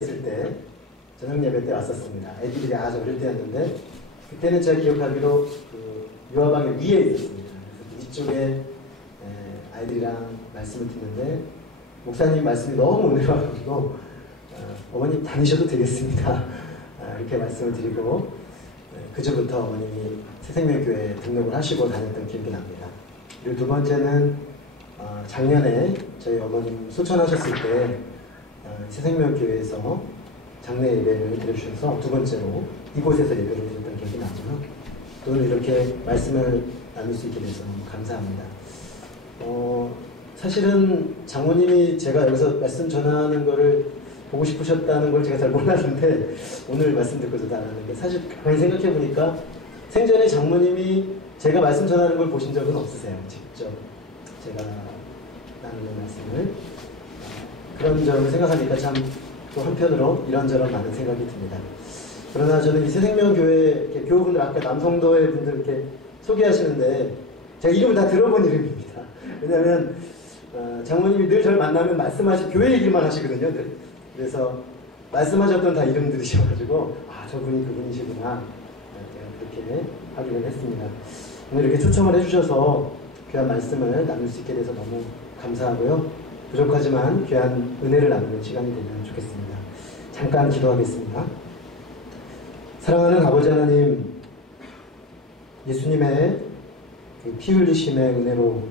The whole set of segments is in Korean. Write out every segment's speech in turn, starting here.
있을 때 저녁 예배 때 왔었습니다. 애기들이 아주 어릴 때였는데 그때는 제가 기억하기로 그 유아방의 위에 있었습니다. 그래서 위쪽에 아이들이랑 말씀을 듣는데 목사님 말씀이 너무 은혜로워가지고 어머님 다니셔도 되겠습니다. 이렇게 말씀을 드리고 그저부터 어머님이 새생명교회에 등록을 하시고 다녔던 기억이 납니다. 그리고 두 번째는 작년에 저희 어머님 소천하셨을 때 새생명교회에서 장례 예배를 드려주셔서 두 번째로 이곳에서 예배를 드렸던 기억이 나고요. 또 오늘 이렇게 말씀을 나눌 수 있게 돼서 너무 감사합니다. 사실은 장모님이 제가 여기서 말씀 전하는 거를 보고 싶으셨다는 걸 제가 잘 몰랐는데 오늘 말씀 듣고 저도 알았는데 사실 가만히 생각해 보니까 생전에 장모님이 제가 말씀 전하는 걸 보신 적은 없으세요. 직접 제가 나누는 말씀을 그런 점을 생각하니까 참 또 한편으로 이런저런 많은 생각이 듭니다. 그러나 저는 이 새생명교회 교우분들 아까 남성도회 분들 이렇게 소개하시는데 제가 이름을 다 들어본 이름입니다. 왜냐하면 장모님이 늘 저를 만나면 말씀하신 교회 얘기만 하시거든요. 늘. 그래서 말씀하셨던 다 이름 들으셔가지고 저분이 그분이시구나 제가 그렇게 확인을 했습니다. 오늘 이렇게 초청을 해주셔서 귀한 말씀을 나눌 수 있게 돼서 너무 감사하고요. 부족하지만 귀한 은혜를 나누는 시간이 되면 좋겠습니다. 잠깐 기도하겠습니다. 사랑하는 아버지 하나님, 예수님의 그 피 흘리심의 은혜로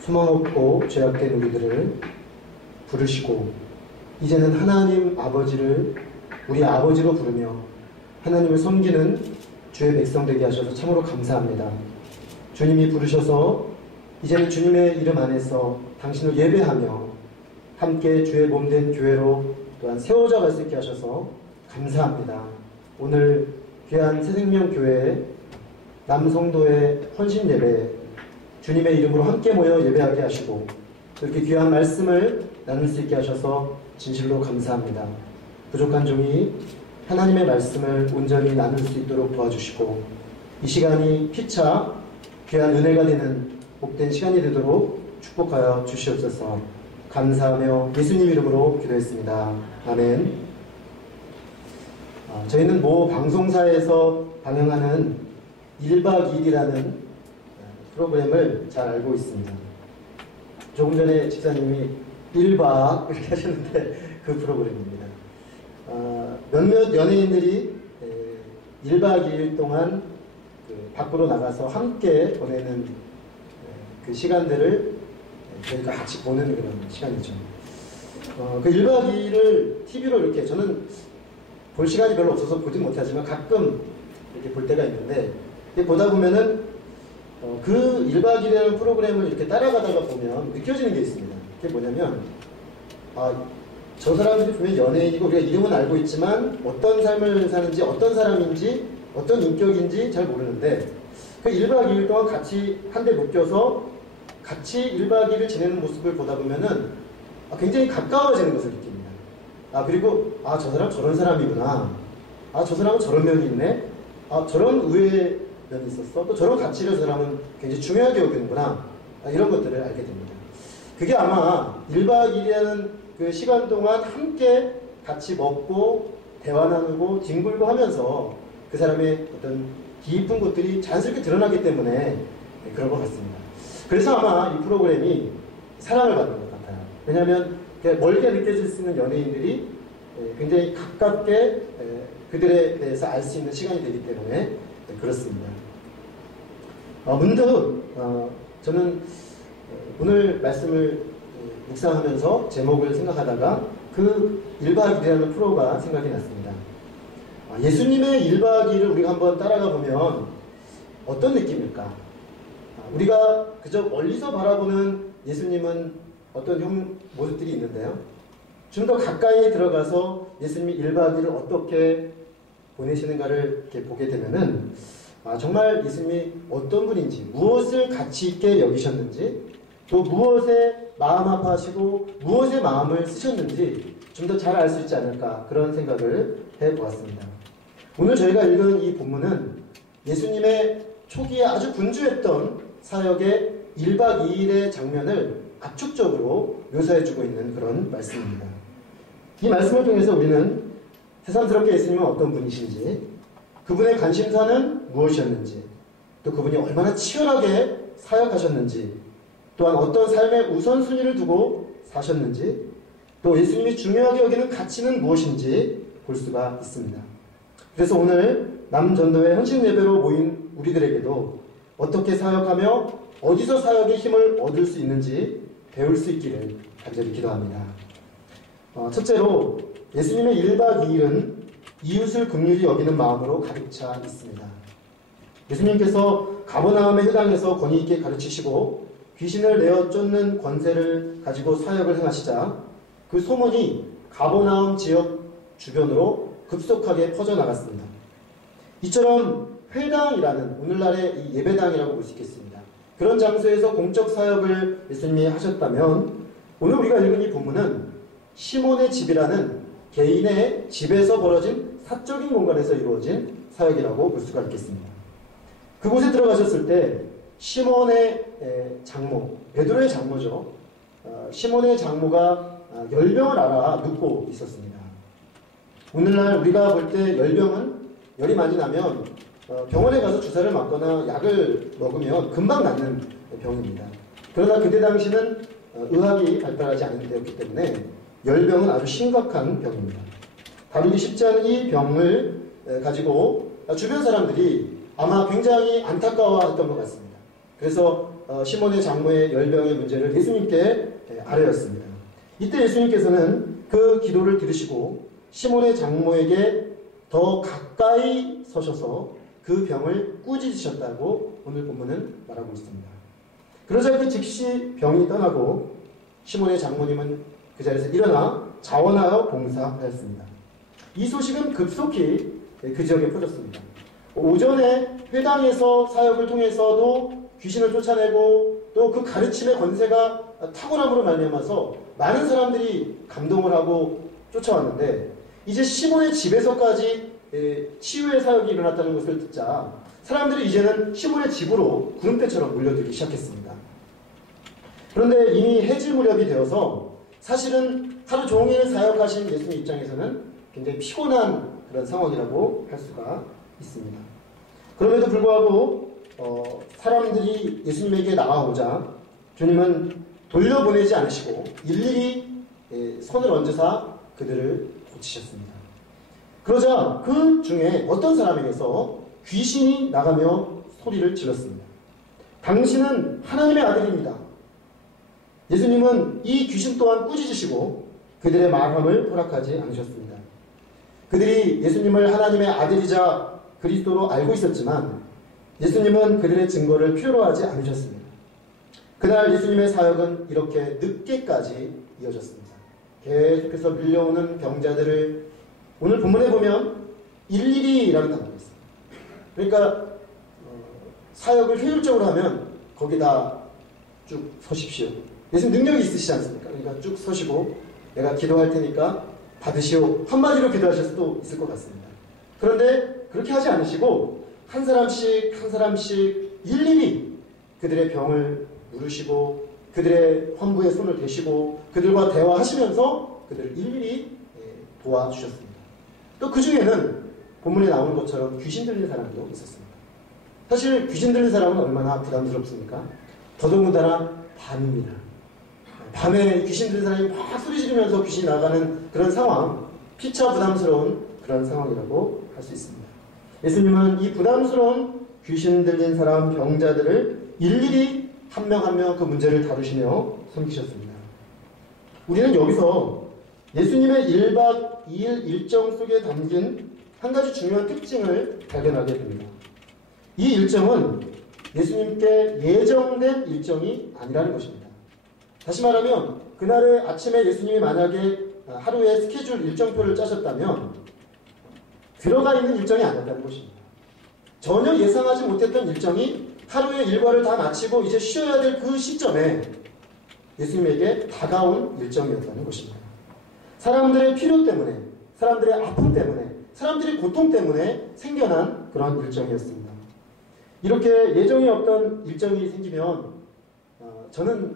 소망 없고 죄악된 우리들을 부르시고 이제는 하나님 아버지를 우리 아버지로 부르며 하나님을 섬기는 주의 백성 되게 하셔서 참으로 감사합니다. 주님이 부르셔서 이제는 주님의 이름 안에서 당신을 예배하며 함께 주의 몸된 교회로 또한 세워져 갈 수 있게 하셔서 감사합니다. 오늘 귀한 새생명교회 남성도의 헌신 예배 주님의 이름으로 함께 모여 예배하게 하시고 이렇게 귀한 말씀을 나눌 수 있게 하셔서 진실로 감사합니다. 부족한 종이 하나님의 말씀을 온전히 나눌 수 있도록 도와주시고 이 시간이 피차 귀한 은혜가 되는 복된 시간이 되도록 축복하여 주시옵소서. 감사하며 예수님 이름으로 기도했습니다. 아멘. 저희는 모 방송사에서 방영하는 1박 2일이라는 프로그램을 잘 알고 있습니다. 조금 전에 집사님이 1박 이렇게 하셨는데 그 프로그램입니다. 몇몇 연예인들이 1박 2일 동안 밖으로 나가서 함께 보내는 그 시간들을 저희가 같이 보는 그런 시간이죠. 그 1박 2일을 TV로 이렇게 저는 볼 시간이 별로 없어서 보진 못하지만 가끔 이렇게 볼 때가 있는데 보다 보면은 그 1박 2일이라는 프로그램을 이렇게 따라가다가 보면 느껴지는 게 있습니다. 그게 뭐냐면 저 사람들이 분명히 연예인이고 우리가 이름은 알고 있지만 어떤 삶을 사는지 어떤 사람인지 어떤 인격인지 잘 모르는데 그 1박 2일 동안 같이 한데 묶여서 같이 1박 2일 지내는 모습을 보다 보면은 굉장히 가까워지는 것을 느낍니다. 그리고 저 사람 저런 사람이구나. 저 사람은 저런 면이 있네. 저런 의외의 면이 있었어. 또 저런 가치를 저 사람은 굉장히 중요하게 여기는구나. 이런 것들을 알게 됩니다. 그게 아마 1박 2일이라는 그 시간 동안 함께 같이 먹고 대화 나누고 뒹굴고 하면서 그 사람의 어떤 깊은 것들이 자연스럽게 드러나기 때문에 그런 것 같습니다. 그래서 아마 이 프로그램이 사랑을 받는 것 같아요. 왜냐하면 멀게 느껴질 수 있는 연예인들이 굉장히 가깝게 그들에 대해서 알 수 있는 시간이 되기 때문에 그렇습니다. 문득 저는 오늘 말씀을 묵상하면서 제목을 생각하다가 그 1박 2일이라는 프로가 생각이 났습니다. 예수님의 1박 2일을 우리가 한번 따라가 보면 어떤 느낌일까? 우리가 그저 멀리서 바라보는 예수님은 어떤 모습들이 있는데요. 좀 더 가까이 들어가서 예수님이 1박 2일을 어떻게 보내시는가를 이렇게 보게 되면은 정말 예수님이 어떤 분인지 무엇을 가치 있게 여기셨는지 또 무엇에 마음 아파하시고 무엇에 마음을 쓰셨는지 좀 더 잘 알 수 있지 않을까 그런 생각을 해보았습니다. 오늘 저희가 읽은 이 본문은 예수님의 초기에 아주 분주했던 사역의 1박 2일의 장면을 압축적으로 묘사해주고 있는 그런 말씀입니다. 이 말씀을 통해서 우리는 새삼스럽게 예수님은 어떤 분이신지, 그분의 관심사는 무엇이었는지, 또 그분이 얼마나 치열하게 사역하셨는지, 또한 어떤 삶의 우선순위를 두고 사셨는지, 또 예수님이 중요하게 여기는 가치는 무엇인지 볼 수가 있습니다. 그래서 오늘 남전도회 헌신 예배로 모인 우리들에게도 어떻게 사역하며 어디서 사역의 힘을 얻을 수 있는지 배울 수 있기를 간절히 기도합니다. 첫째로 예수님의 1박 2일은 이웃을 긍휼히 여기는 마음으로 가득 차 있습니다. 예수님께서 가버나움의 회당에서 권위 있게 가르치시고 귀신을 내어 쫓는 권세를 가지고 사역을 행하시자 그 소문이 가버나움 지역 주변으로 급속하게 퍼져나갔습니다. 이처럼 회당이라는 오늘날의 이 예배당이라고 볼 수 있겠습니다. 그런 장소에서 공적 사역을 예수님이 하셨다면 오늘 우리가 읽은 이 본문은 시몬의 집이라는 개인의 집에서 벌어진 사적인 공간에서 이루어진 사역이라고 볼 수가 있겠습니다. 그곳에 들어가셨을 때 시몬의 장모, 베드로의 장모죠. 시몬의 장모가 열병을 앓아 눕고 있었습니다. 오늘날 우리가 볼 때 열병은 열이 많이 나면 병원에 가서 주사를 맞거나 약을 먹으면 금방 낫는 병입니다. 그러나 그때 당시는 의학이 발달하지 않은 때였기 때문에 열병은 아주 심각한 병입니다. 다루기 쉽지 않은 이 병을 가지고 주변 사람들이 아마 굉장히 안타까워했던 것 같습니다. 그래서 시몬의 장모의 열병의 문제를 예수님께 아뢰었습니다. 이때 예수님께서는 그 기도를 들으시고 시몬의 장모에게 더 가까이 서셔서 그 병을 꾸짖으셨다고 오늘 본문은 말하고 있습니다. 그러자 그 즉시 병이 떠나고 시몬의 장모님은 그 자리에서 일어나 자원하여 봉사하였습니다. 이 소식은 급속히 그 지역에 퍼졌습니다. 오전에 회당에서 사역을 통해서도 귀신을 쫓아내고 또 그 가르침의 권세가 탁월함으로 말미암아서 많은 사람들이 감동을 하고 쫓아왔는데 이제 시몬의 집에서까지 치유의 사역이 일어났다는 것을 듣자 사람들이 이제는 시몬의 집으로 구름대처럼 몰려들기 시작했습니다. 그런데 이미 해질 무렵이 되어서 사실은 하루 종일 사역하신 예수님 입장에서는 굉장히 피곤한 그런 상황이라고 할 수가 있습니다. 그럼에도 불구하고 사람들이 예수님에게 나아오자 주님은 돌려보내지 않으시고 일일이 손을 얹으사 그들을 고치셨습니다. 그러자 그 중에 어떤 사람에게서 귀신이 나가며 소리를 질렀습니다. 당신은 하나님의 아들입니다. 예수님은 이 귀신 또한 꾸짖으시고 그들의 말함을 허락하지 않으셨습니다. 그들이 예수님을 하나님의 아들이자 그리스도로 알고 있었지만 예수님은 그들의 증거를 필요로 하지 않으셨습니다. 그날 예수님의 사역은 이렇게 늦게까지 이어졌습니다. 계속해서 밀려오는 병자들을 오늘 본문에 보면 일일이라는 단어가 있습니다. 그러니까 사역을 효율적으로 하면 거기다 쭉 서십시오. 예수님 능력이 있으시지 않습니까? 그러니까 쭉 서시고 내가 기도할 테니까 받으시오. 한마디로 기도하실 수도 있을 것 같습니다. 그런데 그렇게 하지 않으시고 한 사람씩 한 사람씩 일일이 그들의 병을 누르시고 그들의 환부에 손을 대시고 그들과 대화하시면서 그들을 일일이 도와주셨습니다. 또 그 중에는 본문에 나오는 것처럼 귀신 들린 사람도 있었습니다. 사실 귀신 들린 사람은 얼마나 부담스럽습니까? 더더군다나 밤입니다. 밤에 귀신 들린 사람이 막 소리 지르면서 귀신이 나가는 그런 상황, 피차 부담스러운 그런 상황이라고 할 수 있습니다. 예수님은 이 부담스러운 귀신 들린 사람 병자들을 일일이 한 명 한 명 그 문제를 다루시며 섬기셨습니다. 우리는 여기서 예수님의 1박 2일 일정 속에 담긴 한 가지 중요한 특징을 발견하게 됩니다. 이 일정은 예수님께 예정된 일정이 아니라는 것입니다. 다시 말하면 그날의 아침에 예수님이 만약에 하루의 스케줄 일정표를 짜셨다면 들어가 있는 일정이 아니었다는 것입니다. 전혀 예상하지 못했던 일정이 하루의 일과를 다 마치고 이제 쉬어야 될 그 시점에 예수님에게 다가온 일정이었다는 것입니다. 사람들의 필요 때문에, 사람들의 아픔 때문에, 사람들의 고통 때문에 생겨난 그런 일정이었습니다. 이렇게 예정이 없던 일정이 생기면 저는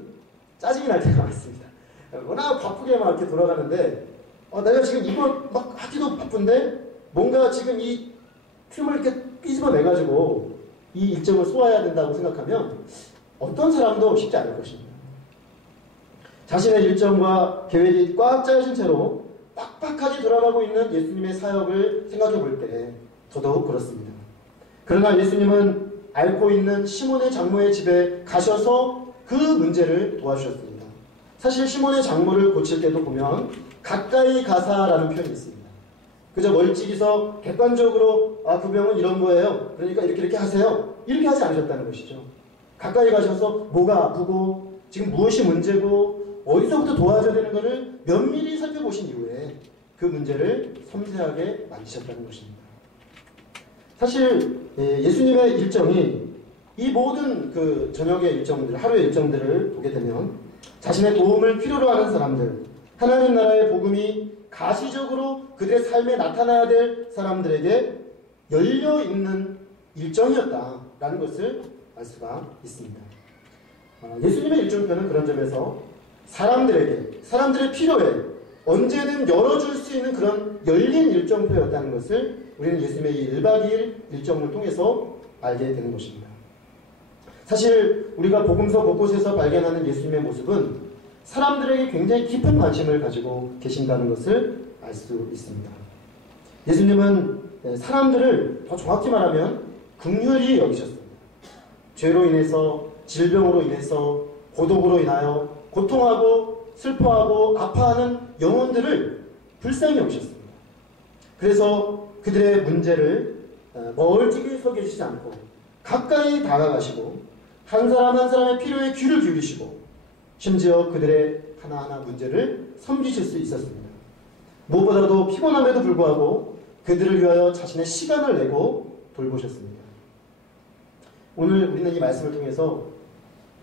짜증이 날 때가 많습니다. 워낙 바쁘게 막 이렇게 돌아가는데 내가 지금 이거 막 하기도 바쁜데 뭔가 지금 이 틈을 이렇게 삐집어내가지고 이 일정을 소화해야 된다고 생각하면 어떤 사람도 쉽지 않을 것입니다. 자신의 일정과 계획이 꽉 짜여진 채로 빡빡하게 돌아가고 있는 예수님의 사역을 생각해 볼 때 더더욱 그렇습니다. 그러나 예수님은 앓고 있는 시몬의 장모의 집에 가셔서 그 문제를 도와주셨습니다. 사실 시몬의 장모를 고칠 때도 보면 가까이 가사라는 표현이 있습니다. 그저 멀찍이서 객관적으로 그 병은 이런 거예요. 그러니까 이렇게 하세요. 이렇게 하지 않으셨다는 것이죠. 가까이 가셔서 뭐가 아프고 지금 무엇이 문제고 어디서부터 도와줘야 되는 것을 면밀히 살펴보신 이후에 그 문제를 섬세하게 만지셨다는 것입니다. 사실 예수님의 일정이 이 모든 그 저녁의 일정들, 하루의 일정들을 보게 되면 자신의 도움을 필요로 하는 사람들, 하나님 나라의 복음이 가시적으로 그들의 삶에 나타나야 될 사람들에게 열려있는 일정이었다라는 것을 알 수가 있습니다. 예수님의 일정표는 그런 점에서 사람들의 필요에 언제든 열어줄 수 있는 그런 열린 일정표였다는 것을 우리는 예수님의 이 1박 2일 일정을 통해서 알게 되는 것입니다. 사실 우리가 복음서 곳곳에서 발견하는 예수님의 모습은 사람들에게 굉장히 깊은 관심을 가지고 계신다는 것을 알 수 있습니다. 예수님은 사람들을 더 정확히 말하면 긍휼히 여기셨습니다. 죄로 인해서, 질병으로 인해서, 고독으로 인하여 고통하고 슬퍼하고 아파하는 영혼들을 불쌍히 여기셨습니다. 그래서 그들의 문제를 멀찍이 서 계시지 않고 가까이 다가가시고 한 사람 한 사람의 필요에 귀를 기울이시고 심지어 그들의 하나하나 문제를 섬기실 수 있었습니다. 무엇보다도 피곤함에도 불구하고 그들을 위하여 자신의 시간을 내고 돌보셨습니다. 오늘 우리는 이 말씀을 통해서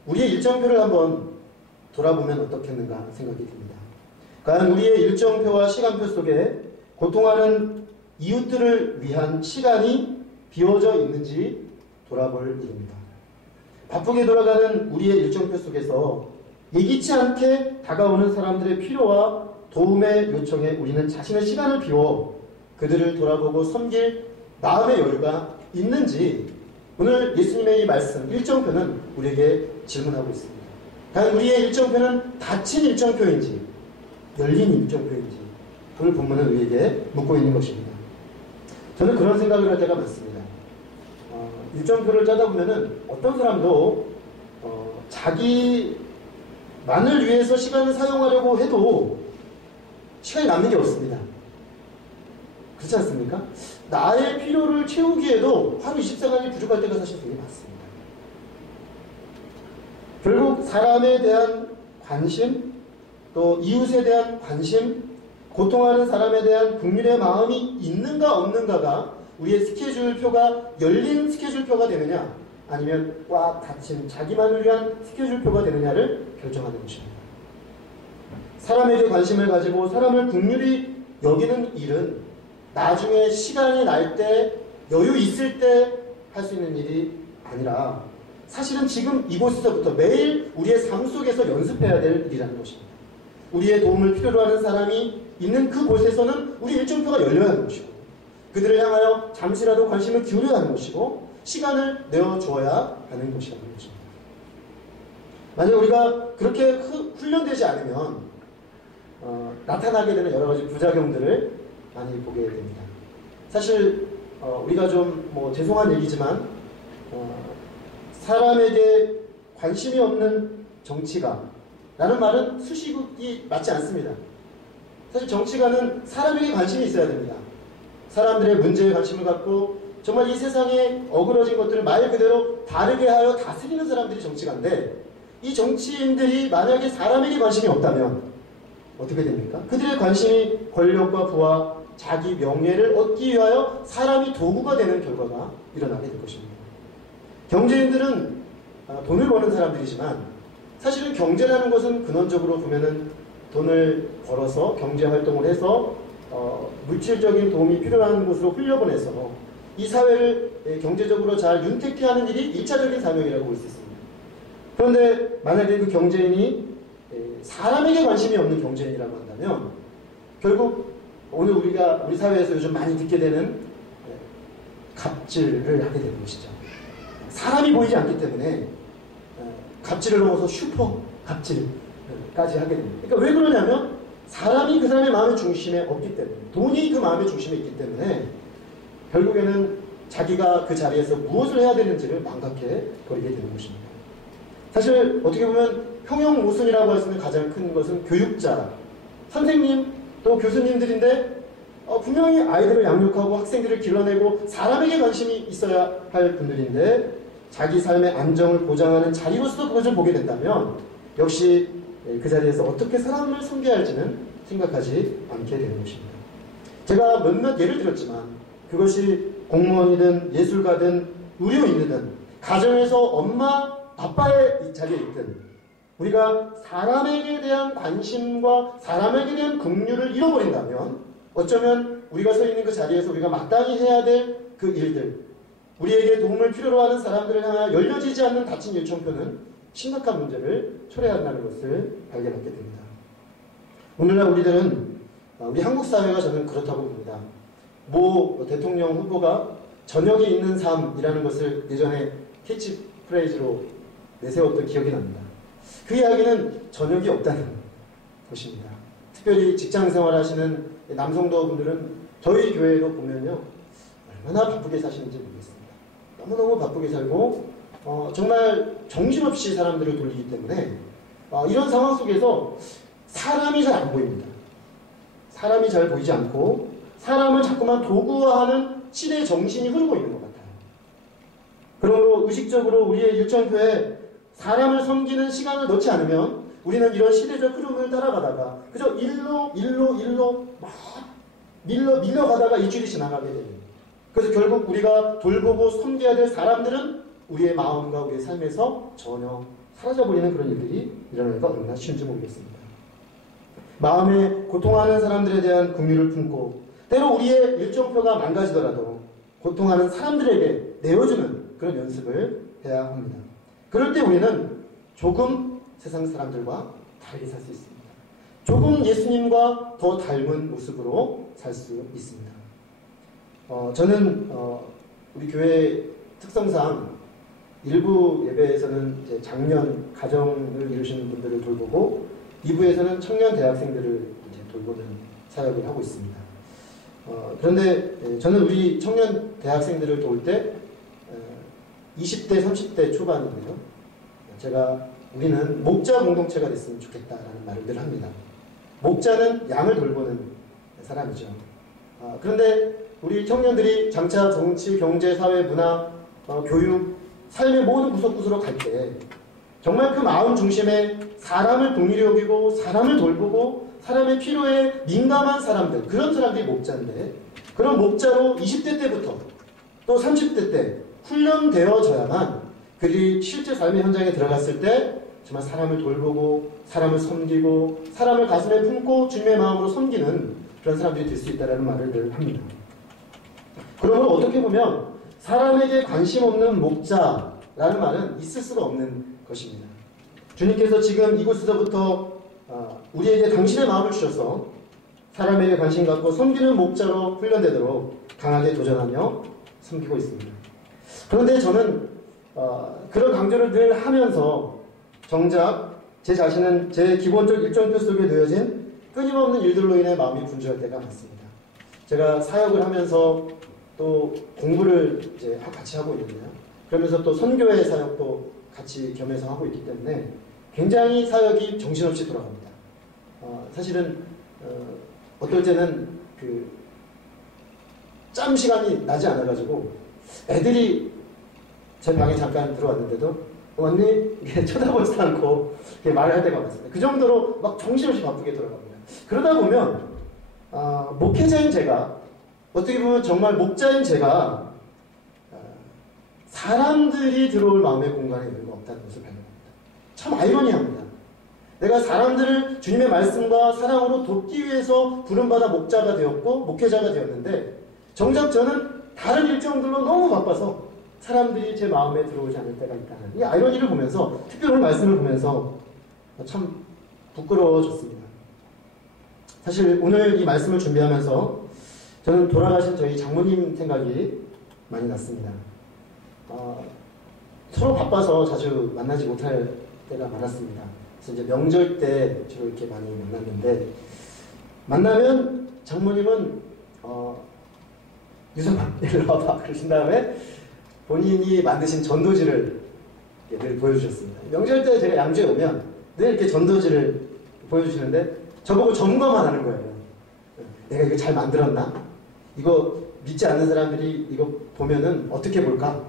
우리의 일정표를 한번 돌아보면 어떻겠는가 생각이 듭니다. 과연 우리의 일정표와 시간표 속에 고통하는 이웃들을 위한 시간이 비워져 있는지 돌아볼 일입니다. 바쁘게 돌아가는 우리의 일정표 속에서 예기치 않게 다가오는 사람들의 필요와 도움의 요청에 우리는 자신의 시간을 비워 그들을 돌아보고 섬길 마음의 여유가 있는지 오늘 예수님의 이 말씀, 일정표는 우리에게 질문하고 있습니다. 과연 우리의 일정표는 닫힌 일정표인지 열린 일정표인지 오늘 본문은 우리에게 묻고 있는 것입니다. 저는 그런 생각을 할 때가 많습니다. 일정표를 짜다 보면은 어떤 사람도 자기만을 위해서 시간을 사용하려고 해도 시간이 남는 게 없습니다. 그렇지 않습니까? 나의 필요를 채우기에도 하루 24시간이 부족할 때가 사실 되게 많습니다. 결국 사람에 대한 관심, 또 이웃에 대한 관심, 고통하는 사람에 대한 긍휼의 마음이 있는가 없는가가 우리의 스케줄표가 열린 스케줄표가 되느냐 아니면 꽉 닫힌 자기만을 위한 스케줄표가 되느냐를 결정하는 것입니다. 사람에게 관심을 가지고 사람을 긍휼히 여기는 일은 나중에 시간이 날 때 여유 있을 때 할 수 있는 일이 아니라 사실은 지금 이곳에서부터 매일 우리의 삶 속에서 연습해야 될 일이라는 것입니다. 우리의 도움을 필요로 하는 사람이 있는 그곳에서는 우리 일정표가 열려야 하는 것이고 그들을 향하여 잠시라도 관심을 기울여야 하는 것이고 시간을 내어주어야 하는 것이라는 것입니다. 만약 우리가 그렇게 훈련되지 않으면 나타나게 되는 여러 가지 부작용들을 많이 보게 됩니다. 사실 우리가 좀 죄송한 얘기지만 사람에게 관심이 없는 정치가 라는 말은 수식이 맞지 않습니다. 사실 정치가는 사람에게 관심이 있어야 됩니다. 사람들의 문제에 관심을 갖고 정말 이 세상에 어그러진 것들을 말 그대로 바르게 하여 다스리는 사람들이 정치가인데 이 정치인들이 만약에 사람에게 관심이 없다면 어떻게 됩니까? 그들의 관심이 권력과 부와 자기 명예를 얻기 위하여 사람이 도구가 되는 결과가 일어나게 될 것입니다. 경제인들은 돈을 버는 사람들이지만 사실은 경제라는 것은 근원적으로 보면은 돈을 벌어서 경제활동을 해서 물질적인 도움이 필요한 곳으로 흘려보내서 이 사회를 경제적으로 잘 윤택케 하는 일이 1차적인 사명이라고 볼 수 있습니다. 그런데 만약에 그 경제인이 사람에게 관심이 없는 경제인이라고 한다면 결국 오늘 우리 사회에서 요즘 많이 듣게 되는 갑질을 하게 되는 것이죠. 사람이 보이지 않기 때문에 갑질을 넘어서 슈퍼 갑질까지 하게 됩니다. 그러니까 왜 그러냐면 사람이 그 사람의 마음의 중심에 없기 때문에, 돈이 그 마음의 중심에 있기 때문에 결국에는 자기가 그 자리에서 무엇을 해야 되는지를 망각해 버리게 되는 것입니다. 사실 어떻게 보면 평형모순이라고 할 수 있는 가장 큰 것은 교육자, 선생님 또 교수님들인데 분명히 아이들을 양육하고 학생들을 길러내고 사람에게 관심이 있어야 할 분들인데 자기 삶의 안정을 보장하는 자리로서 그것을 보게 된다면 역시 그 자리에서 어떻게 사람을 섬겨야 할지는 생각하지 않게 되는 것입니다. 제가 몇몇 예를 들었지만 그것이 공무원이든 예술가든 의료인이든 가정에서 엄마 아빠의 자리에 있든 우리가 사람에게 대한 관심과 사람에게 대한 긍휼을 잃어버린다면 어쩌면 우리가 서 있는 그 자리에서 우리가 마땅히 해야 될 그 일들, 우리에게 도움을 필요로 하는 사람들을 향하여 열려지지 않는 닫힌 일정표는 심각한 문제를 초래한다는 것을 발견하게 됩니다. 오늘날 우리들은 우리 한국 사회가 저는 그렇다고 봅니다. 모 대통령 후보가 저녁에 있는 삶이라는 것을 예전에 캐치프레이즈로 내세웠던 기억이 납니다. 그 이야기는 저녁이 없다는 것입니다. 특별히 직장 생활하시는 남성도 분들은 저희 교회도 보면요 얼마나 바쁘게 사시는지 모르겠습니다. 너무너무 바쁘게 살고 정말 정신없이 사람들을 돌리기 때문에 이런 상황 속에서 사람이 잘 안 보입니다. 사람이 잘 보이지 않고 사람을 자꾸만 도구화하는 시대의 정신이 흐르고 있는 것 같아요. 그러므로 의식적으로 우리의 일정표에 사람을 섬기는 시간을 넣지 않으면 우리는 이런 시대적 흐름을 따라가다가 그저 일로 막 밀려가다가 일주일이 지나가게 됩니다. 그래서 결국 우리가 돌보고 섬겨야 될 사람들은 우리의 마음과 우리의 삶에서 전혀 사라져버리는 그런 일들이 일어나기가 얼마나 쉬운지 모르겠습니다. 마음에 고통하는 사람들에 대한 긍휼을 품고 때로 우리의 일정표가 망가지더라도 고통하는 사람들에게 내어주는 그런 연습을 해야 합니다. 그럴 때 우리는 조금 세상 사람들과 다르게 살 수 있습니다. 조금 예수님과 더 닮은 모습으로 살 수 있습니다. 저는 우리 교회 특성상 일부 예배에서는 이제 장년 가정을 이루시는 분들을 돌보고 2부에서는 청년 대학생들을 이제 돌보는 사역을 하고 있습니다. 그런데 저는 우리 청년 대학생들을 도울 때 20대, 30대 초반인데요. 우리는 목자 공동체가 됐으면 좋겠다라는 말을 늘 합니다. 목자는 양을 돌보는 사람이죠. 그런데 우리 청년들이 장차 정치, 경제, 사회, 문화, 교육, 삶의 모든 구석구석으로 갈 때 정말 그 마음 중심에 사람을 동일히 여기고 사람을 돌보고 사람의 필요에 민감한 사람들, 그런 사람들이 목자인데 그런 목자로 20대 때부터 또 30대 때 훈련되어져야만 그들이 실제 삶의 현장에 들어갔을 때 정말 사람을 돌보고 사람을 섬기고 사람을 가슴에 품고 주님의 마음으로 섬기는 그런 사람들이 될 수 있다는 말을 늘 합니다. 그러므로 어떻게 보면 사람에게 관심 없는 목자라는 말은 있을 수가 없는 것입니다. 주님께서 지금 이곳에서부터 우리에게 당신의 마음을 주셔서 사람에게 관심 갖고 섬기는 목자로 훈련되도록 강하게 도전하며 섬기고 있습니다. 그런데 저는 그런 강조를 늘 하면서 정작 제 자신은 제 기본적 일정표 속에 놓여진 끊임없는 일들로 인해 마음이 분주할 때가 많습니다. 제가 사역을 하면서 또 공부를 이제 같이 하고 있는데요. 그러면서 또 선교회 사역도 같이 겸해서 하고 있기 때문에 굉장히 사역이 정신없이 돌아갑니다. 사실은 어떨 때는 짬 시간이 나지 않아가지고 애들이 제 방에 잠깐 들어왔는데도 언니 쳐다보지도 않고 말을 할 때가 많습니다. 그 정도로 막 정신없이 바쁘게 돌아갑니다. 그러다 보면 목회자인 제가 어떻게 보면 정말 목자인 제가 사람들이 들어올 마음의 공간에 여유가 없다는 것을 발견합니다. 참 아이러니합니다. 내가 사람들을 주님의 말씀과 사랑으로 돕기 위해서 부름받아 목자가 되었고 목회자가 되었는데 정작 저는 다른 일정들로 너무 바빠서 사람들이 제 마음에 들어오지 않을 때가 있다는 이 아이러니를 보면서 특별히 오늘 말씀을 보면서 참 부끄러워졌습니다. 사실 오늘 이 말씀을 준비하면서 저는 돌아가신 저희 장모님 생각이 많이 났습니다. 서로 바빠서 자주 만나지 못할 때가 많았습니다. 그래서 이제 명절 때 주로 이렇게 많이 만났는데, 만나면 장모님은 유성아 일로 와봐 그러신 다음에 본인이 만드신 전도지를 늘 보여주셨습니다. 명절 때 제가 양주에 오면 늘 이렇게 전도지를 보여주시는데 저보고 점검만 하는 거예요. 내가 이거 잘 만들었나? 이거 믿지 않는 사람들이 이거 보면은 어떻게 볼까?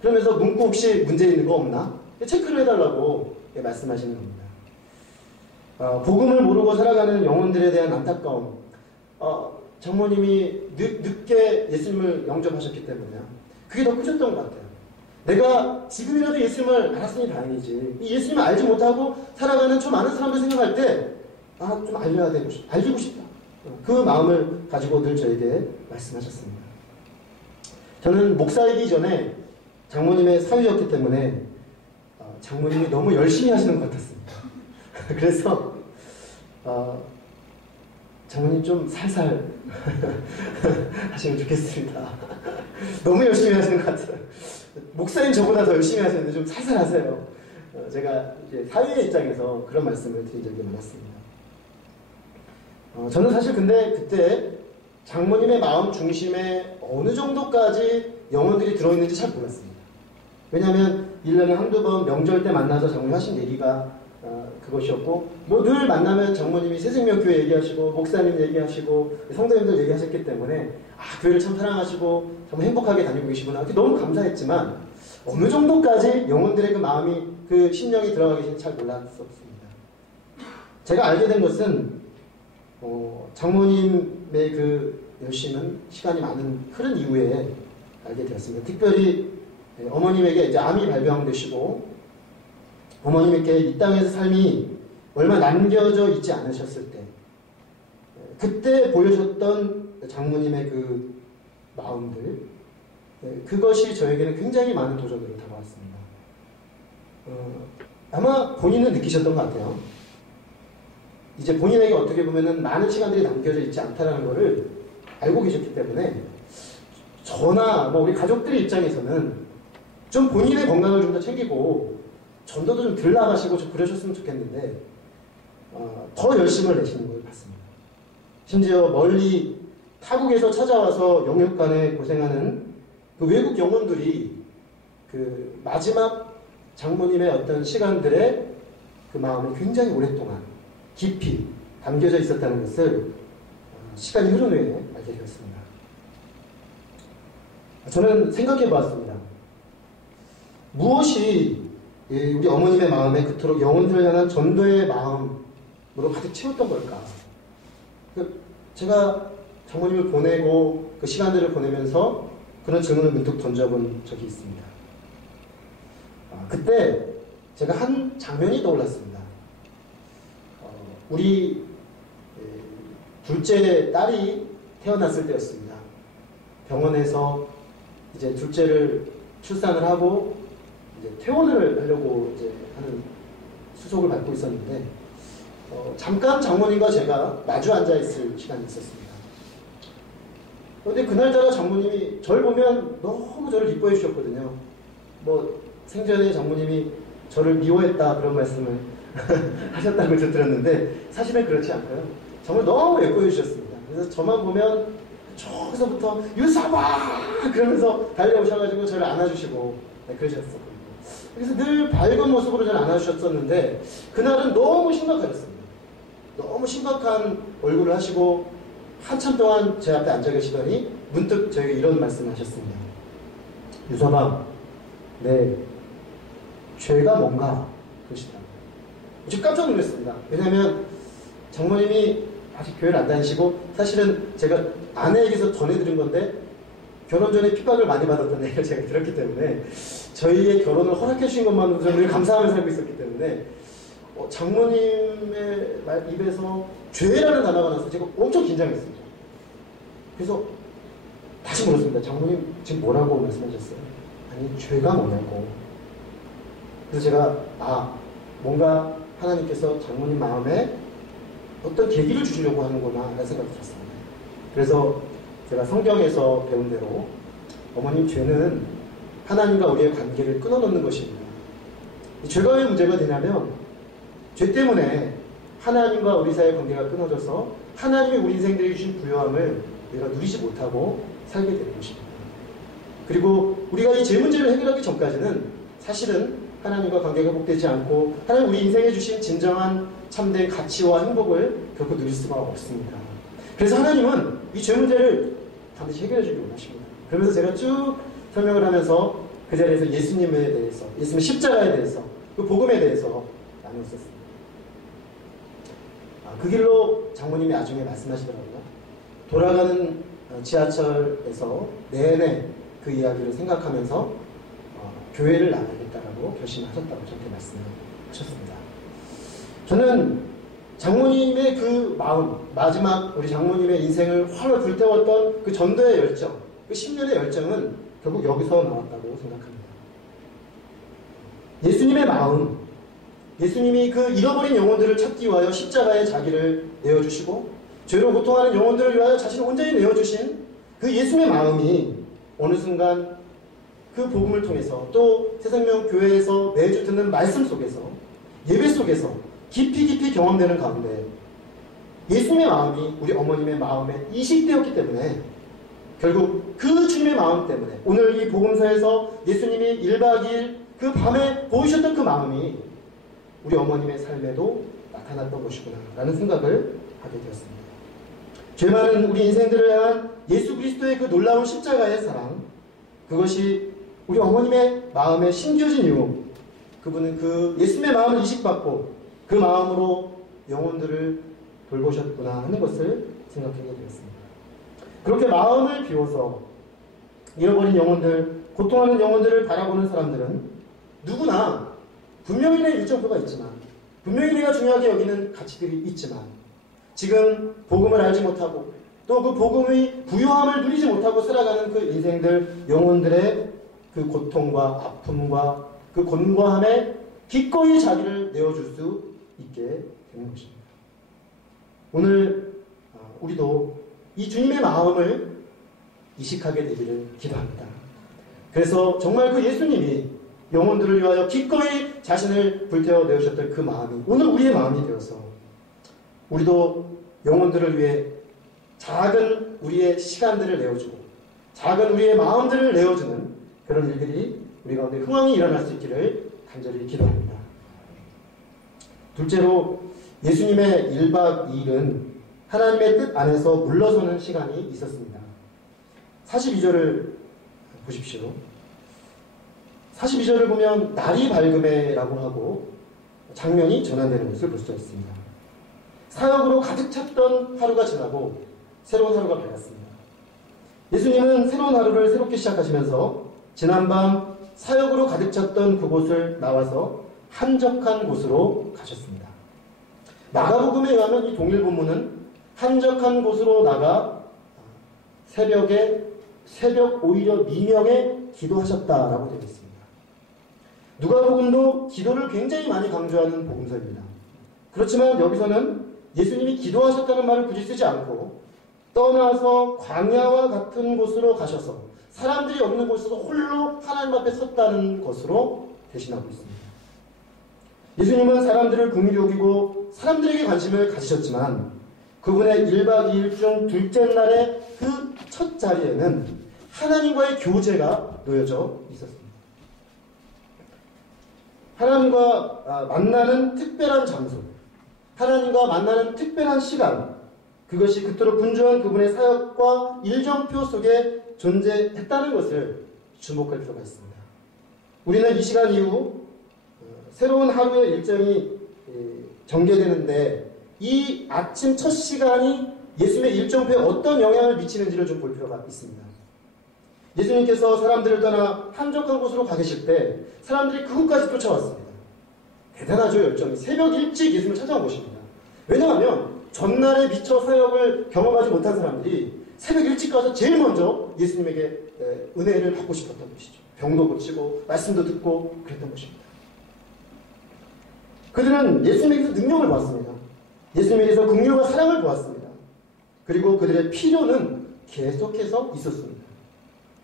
그러면서 문구 혹시 문제 있는 거 없나? 체크를 해달라고 말씀하시는 겁니다. 복음을 모르고 살아가는 영혼들에 대한 안타까움. 장모님이 늦게 예수님을 영접하셨기 때문에요. 그게 더 크셨던 것 같아요. 내가 지금이라도 예수님을 알았으니 다행이지. 이 예수님을 알지 못하고 살아가는 좀 많은 사람들 생각할 때, 좀 알려야 되고 알리고 싶다. 그 마음을 가지고 늘 저에게 말씀하셨습니다. 저는 목사이기 전에 장모님의 사위였기 때문에 장모님이 너무 열심히 하시는 것 같았습니다. 그래서 장모님 좀 살살 하시면 좋겠습니다. 너무 열심히 하시는 것 같아요. 목사님 저보다 더 열심히 하시는데 좀 살살 하세요. 제가 이제 사위의 입장에서 그런 말씀을 드린 적이 많았습니다. 저는 사실 근데 그때 장모님의 마음 중심에 어느 정도까지 영혼들이 들어있는지 잘 몰랐습니다. 왜냐하면 1년에 한두 번 명절 때 만나서 장모님 하신 얘기가 그것이었고, 뭐 늘 만나면 장모님이 새생명교회 얘기하시고 목사님 얘기하시고 성도님들 얘기하셨기 때문에 교회를 참 사랑하시고 정말 행복하게 다니고 계시구나 너무 감사했지만, 어느 정도까지 영혼들의 그 마음이 그 심령이 들어가 계신지 잘 몰랐었습니다. 제가 알게 된 것은 장모님의 그 열심은 시간이 많은 흐른 이후에 알게 되었습니다. 특별히 어머님에게 이제 암이 발병되시고 어머님에게 이 땅에서 삶이 얼마 남겨져 있지 않으셨을 때, 그때 보여줬던 장모님의 그 마음들, 그것이 저에게는 굉장히 많은 도전으로 다가왔습니다. 아마 본인은 느끼셨던 것 같아요. 이제 본인에게 어떻게 보면은 많은 시간들이 남겨져 있지 않다는 것을 알고 계셨기 때문에, 저나 뭐 우리 가족들의 입장에서는 좀 본인의 건강을 좀 더 챙기고 전도도 좀 덜 나가시고 좀 그러셨으면 좋겠는데, 더 열심을 내시는 걸 봤습니다. 심지어 멀리 타국에서 찾아와서 영육간에 고생하는 그 외국 영혼들이 그 마지막 장모님의 어떤 시간들의 그 마음이 굉장히 오랫동안 깊이 담겨져 있었다는 것을 시간이 흐른 후에 알게 되었습니다. 저는 생각해 보았습니다. 무엇이 우리 어머님의 마음에 그토록 영혼들을 향한 전도의 마음으로 가득 채웠던 걸까? 제가 장모님을 보내고 그 시간들을 보내면서 그런 질문을 문득 던져본 적이 있습니다. 그때 제가 한 장면이 떠올랐습니다. 우리 둘째 딸이 태어났을 때였습니다. 병원에서 이제 둘째를 출산을 하고 이제 퇴원을 하려고 이제 하는 수속을 받고 있었는데, 잠깐 장모님과 제가 마주 앉아 있을 시간이 있었습니다. 그런데 그날따라 장모님이 저를 보면 너무 저를 기뻐해 주셨거든요. 뭐 생전에 장모님이 저를 미워했다 그런 말씀을 하셨다고 들었는데, 사실은 그렇지 않고요. 정말 너무 예뻐해 주셨습니다. 그래서 저만 보면 저기서부터 유사봐 그러면서 달려오셔가지고 저를 안아주시고 그러셨었거든요. 그래서 늘 밝은 모습으로 저를 안아주셨었는데, 그날은 너무 심각하셨습니다. 너무 심각한 얼굴을 하시고 한참 동안 제 앞에 앉아 계시더니 문득 저에게 이런 말씀을 하셨습니다. 유서방, 내 죄가 뭔가 그러시더라고요. 저 깜짝 놀랐습니다. 왜냐하면 장모님이 아직 교회를 안 다니시고, 사실은 제가 아내에게서 전해드린 건데 결혼 전에 핍박을 많이 받았던 얘기를 제가 들었기 때문에 저희의 결혼을 허락해 주신 것만으로도 저는 감사하며 살고 있었기 때문에, 장모님의 입에서 죄라는 단어가 나서 제가 엄청 긴장했습니다. 그래서 다시 물었습니다. 장모님 지금 뭐라고 말씀하셨어요? 아니, 죄가 뭐냐고. 그래서 제가 뭔가 하나님께서 장모님 마음에 어떤 계기를 주시려고 하는구나 라는 생각이 들었습니다. 그래서 제가 성경에서 배운 대로 어머님, 죄는 하나님과 우리의 관계를 끊어놓는 것입니다. 죄가 왜 문제가 되냐면 죄 때문에 하나님과 우리 사이의 관계가 끊어져서 하나님이 우리 인생들에게 주신 부요함을 우리가 누리지 못하고 살게 되는 것입니다. 그리고 우리가 이 죄 문제를 해결하기 전까지는 사실은 하나님과 관계가 회복되지 않고 하나님 우리 인생에 주신 진정한 참된 가치와 행복을 결코 누릴 수가 없습니다. 그래서 하나님은 이 죄 문제를 반드시 해결해 주기 원하십니다. 그러면서 제가 쭉 설명을 하면서 그 자리에서 예수님에 대해서, 예수님의 십자가에 대해서, 그 복음에 대해서 나누었었습니다. 그 길로 장모님이 나중에 말씀하시더라고요. 돌아가는 지하철에서 내내 그 이야기를 생각하면서 교회를 나가겠다라고 결심하셨다고 저한테 말씀하셨습니다. 저는 장모님의 그 마음, 마지막 우리 장모님의 인생을 활활 불태웠던 그 전도의 열정, 그 10년의 열정은 결국 여기서 나왔다고 생각합니다. 예수님의 마음, 예수님이 그 잃어버린 영혼들을 찾기 위하여 십자가에 자기를 내어주시고 죄로 고통하는 영혼들을 위하여 자신을 온전히 내어주신 그 예수님의 마음이 어느 순간 그 복음을 통해서 또 새생명 교회에서 매주 듣는 말씀 속에서 예배 속에서 깊이 경험되는 가운데 예수님의 마음이 우리 어머님의 마음에 이식되었기 때문에 결국 그 주님의 마음 때문에 오늘 이 복음서에서 예수님이 1박 2일 그 밤에 보이셨던 그 마음이 우리 어머님의 삶에도 나타났던 것이구나 라는 생각을 하게 되었습니다. 죄 많은 우리 인생들을 향한 예수 그리스도의 그 놀라운 십자가의 사랑, 그것이 우리 어머님의 마음에 심겨진 이유, 그분은 그 예수님의 마음을 이식받고 그 마음으로 영혼들을 돌보셨구나 하는 것을 생각하게 되었습니다. 그렇게 마음을 비워서 잃어버린 영혼들, 고통하는 영혼들을 바라보는 사람들은 누구나 분명히 내 일정표가 있지만, 분명히 내가 중요하게 여기는 가치들이 있지만, 지금 복음을 알지 못하고 또 그 복음의 부요함을 누리지 못하고 살아가는 그 인생들, 영혼들의 그 고통과 아픔과 그 곤고함에 기꺼이 자기를 내어줄 수 있게 되는 것입니다. 오늘 우리도 이 주님의 마음을 이식하게 되기를 기도합니다. 그래서 정말 그 예수님이 영혼들을 위하여 기꺼이 자신을 불태워 내어주셨던 그 마음이 오늘 우리의 마음이 되어서 우리도 영혼들을 위해 작은 우리의 시간들을 내어주고 작은 우리의 마음들을 내어주는 그런 일들이 우리 가운데 흥왕이 일어날 수 있기를 간절히 기도합니다. 둘째로 예수님의 1박 2일은 하나님의 뜻 안에서 물러서는 시간이 있었습니다. 42절을 보십시오. 42절을 보면 날이 밝음에라고 하고 장면이 전환되는 것을 볼 수가 있습니다. 사역으로 가득 찼던 하루가 지나고 새로운 하루가 밝았습니다. 예수님은 새로운 하루를 새롭게 시작하시면서 지난밤 사역으로 가득 찼던 그곳을 나와서 한적한 곳으로 가셨습니다. 마가복음에 의하면 이 동일 본문은 한적한 곳으로 나가 새벽 오히려 미명에 기도하셨다라고 되어 있습니다. 누가복음도 기도를 굉장히 많이 강조하는 복음서입니다. 그렇지만 여기서는 예수님이 기도하셨다는 말을 굳이 쓰지 않고 떠나서 광야와 같은 곳으로 가셔서 사람들이 없는 곳에서 홀로 하나님 앞에 섰다는 것으로 대신하고 있습니다. 예수님은 사람들을 긍휼히 여기고 사람들에게 관심을 가지셨지만 그분의 1박 2일 중 둘째 날의 그 첫 자리에는 하나님과의 교제가 놓여져 있었습니다. 하나님과 만나는 특별한 장소, 하나님과 만나는 특별한 시간, 그것이 그토록 분주한 그분의 사역과 일정표 속에 존재했다는 것을 주목할 필요가 있습니다. 우리는 이 시간 이후 새로운 하루의 일정이 전개되는데 이 아침 첫 시간이 예수님의 일정표에 어떤 영향을 미치는지를 좀 볼 필요가 있습니다. 예수님께서 사람들을 떠나 한적한 곳으로 가 계실 때 사람들이 그곳까지 쫓아왔습니다. 대단하죠, 열정이. 새벽 일찍 예수님을 찾아온 것입니다. 왜냐하면 전날에 미처 사역을 경험하지 못한 사람들이 새벽 일찍 가서 제일 먼저 예수님에게 은혜를 받고 싶었던 것이죠. 병도 고치고 말씀도 듣고 그랬던 것입니다. 그들은 예수님에게서 능력을 받습니다. 예수님에게서 긍휼과 사랑을 보았습니다. 그리고 그들의 필요는 계속해서 있었습니다.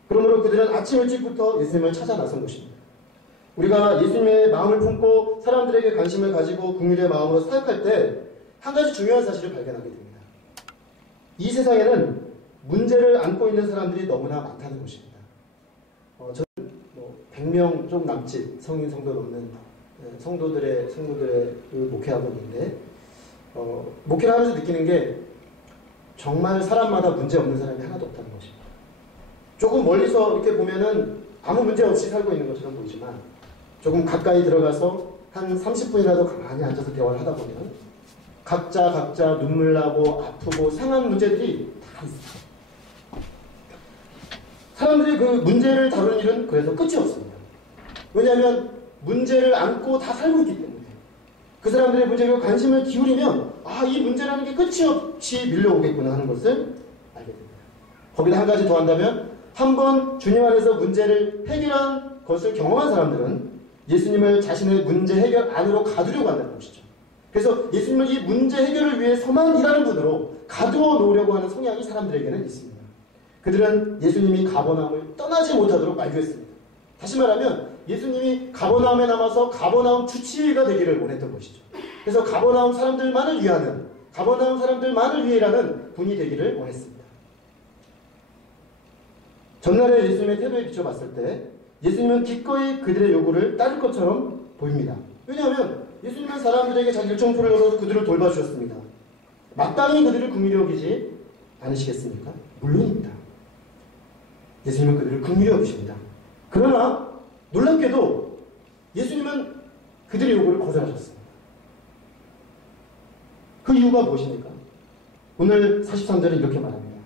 그러므로 그들은 아침 일찍부터 예수님을 찾아 나선 것입니다. 우리가 예수님의 마음을 품고 사람들에게 관심을 가지고 긍휼의 마음으로 사역할 때 한 가지 중요한 사실을 발견하게 됩니다. 이 세상에는 문제를 안고 있는 사람들이 너무나 많다는 것입니다. 저는 100명 좀 남짓 성인 성도 넘는 성도들의 목회하고 있는데 목회를 하면서 느끼는 게 정말 사람마다 문제 없는 사람이 하나도 없다는 것입니다. 조금 멀리서 이렇게 보면은 아무 문제 없이 살고 있는 것처럼 보이지만 조금 가까이 들어가서 한 30분이라도 가만히 앉아서 대화를 하다 보면 각자 눈물 나고 아프고 상한 문제들이 다 있습니다. 사람들이 그 문제를 다루는 일은 그래서 끝이 없습니다. 왜냐하면 문제를 안고 다 살고 있기 때문에 그 사람들의 문제에 관심을 기울이면 이 문제라는 게 끝이 없이 밀려오겠구나 하는 것을 알게 됩니다. 거기다 한 가지 더 한다면 한번 주님 안에서 문제를 해결한 것을 경험한 사람들은 예수님을 자신의 문제 해결 안으로 가두려고 한다는 것이죠. 그래서 예수님을 이 문제 해결을 위해서만 일하는 분으로 가두어 놓으려고 하는 성향이 사람들에게는 있습니다. 그들은 예수님이 가버나움을 떠나지 못하도록 만류했습니다. 다시 말하면 예수님이 가버나움에 남아서 가버나움 주치의가 되기를 원했던 것이죠. 그래서 가버나움 사람들만을 위하는, 가버나움 사람들만을 위해 일하는 분이 되기를 원했습니다. 전날에 예수님의 태도에 비춰봤을 때 예수님은 기꺼이 그들의 요구를 따를 것처럼 보입니다. 왜냐하면 예수님은 사람들에게 자기 일정표를 열어서 그들을 돌봐주셨습니다. 마땅히 그들을 긍휼히 여기지 않으시겠습니까? 물론입니다. 예수님은 그들을 긍휼히 여기십니다. 그러나 놀랍게도 예수님은 그들의 요구를 거절하셨습니다. 그 이유가 무엇입니까? 오늘 43절은 이렇게 말합니다.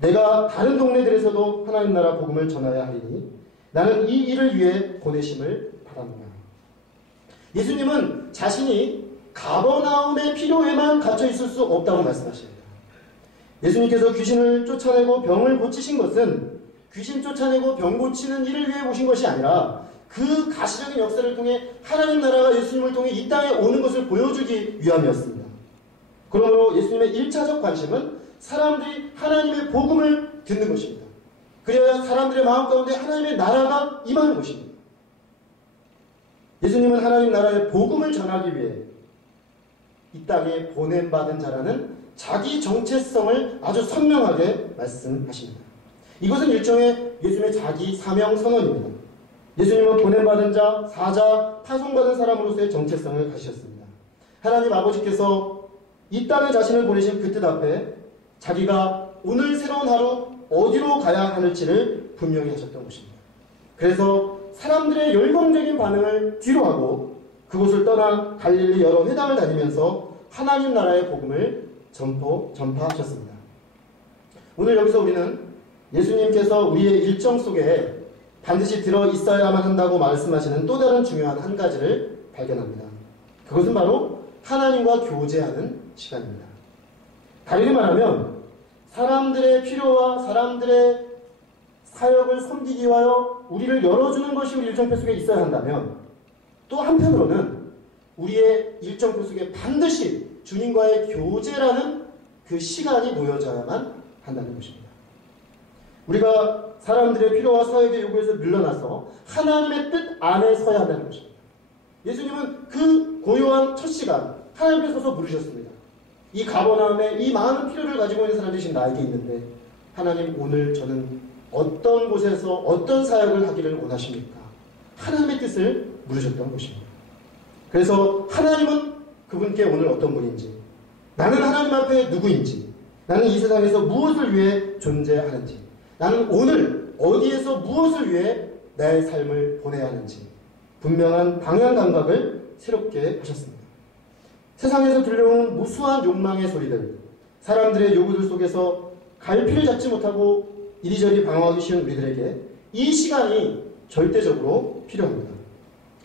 내가 다른 동네들에서도 하나님 나라 복음을 전하여야 하리니 나는 이 일을 위해 보내심을 받았노라. 예수님은 자신이 가버나움의 필요에만 갇혀 있을 수 없다고 말씀하십니다. 예수님께서 귀신을 쫓아내고 병을 고치신 것은 귀신 쫓아내고 병 고치는 일을 위해 오신 것이 아니라 그 가시적인 역사를 통해 하나님 나라가 예수님을 통해 이 땅에 오는 것을 보여주기 위함이었습니다. 그러므로 예수님의 1차적 관심은 사람들이 하나님의 복음을 듣는 것입니다. 그래야 사람들의 마음 가운데 하나님의 나라가 임하는 것입니다. 예수님은 하나님 나라의 복음을 전하기 위해 이 땅에 보냄받은 자라는 자기 정체성을 아주 선명하게 말씀하십니다. 이것은 일종의 예수님의 자기 사명 선언입니다. 예수님은 보냄받은 자, 사자, 파송받은 사람으로서의 정체성을 가지셨습니다. 하나님 아버지께서 이 땅에 자신을 보내신 그 뜻 앞에 자기가 오늘 새로운 하루 어디로 가야 하는지를 분명히 하셨던 것입니다. 그래서 사람들의 열광적인 반응을 뒤로하고 그곳을 떠나 갈릴리 여러 회당을 다니면서 하나님 나라의 복음을 전파하셨습니다. 오늘 여기서 우리는 예수님께서 우리의 일정 속에 반드시 들어있어야만 한다고 말씀하시는 또 다른 중요한 한 가지를 발견합니다. 그것은 바로 하나님과 교제하는 시간입니다. 다르게 말하면 사람들의 필요와 사람들의 사역을 섬기기 위하여 우리를 열어주는 것이 우리 일정표 속에 있어야 한다면 또 한편으로는 우리의 일정표 속에 반드시 주님과의 교제라는 그 시간이 놓여져야만 한다는 것입니다. 우리가 사람들의 필요와 사역의 요구에서 물러나서 하나님의 뜻 안에 서야 한다는 것입니다. 예수님은 그 고요한 첫 시간 하나님께 서서 물으셨습니다. 이 가버나움에 이 많은 필요를 가지고 있는 사람들이 지금 나에게 있는데 하나님 오늘 저는 어떤 곳에서 어떤 사역을 하기를 원하십니까? 하나님의 뜻을 물으셨던 것입니다. 그래서 하나님은 그분께 오늘 어떤 분인지, 나는 하나님 앞에 누구인지, 나는 이 세상에서 무엇을 위해 존재하는지, 나는 오늘 어디에서 무엇을 위해 나의 삶을 보내야 하는지 분명한 방향 감각을 새롭게 하셨습니다. 세상에서 들려오는 무수한 욕망의 소리들, 사람들의 요구들 속에서 갈피를 잡지 못하고 이리저리 방황하기 쉬운 우리들에게 이 시간이 절대적으로 필요합니다.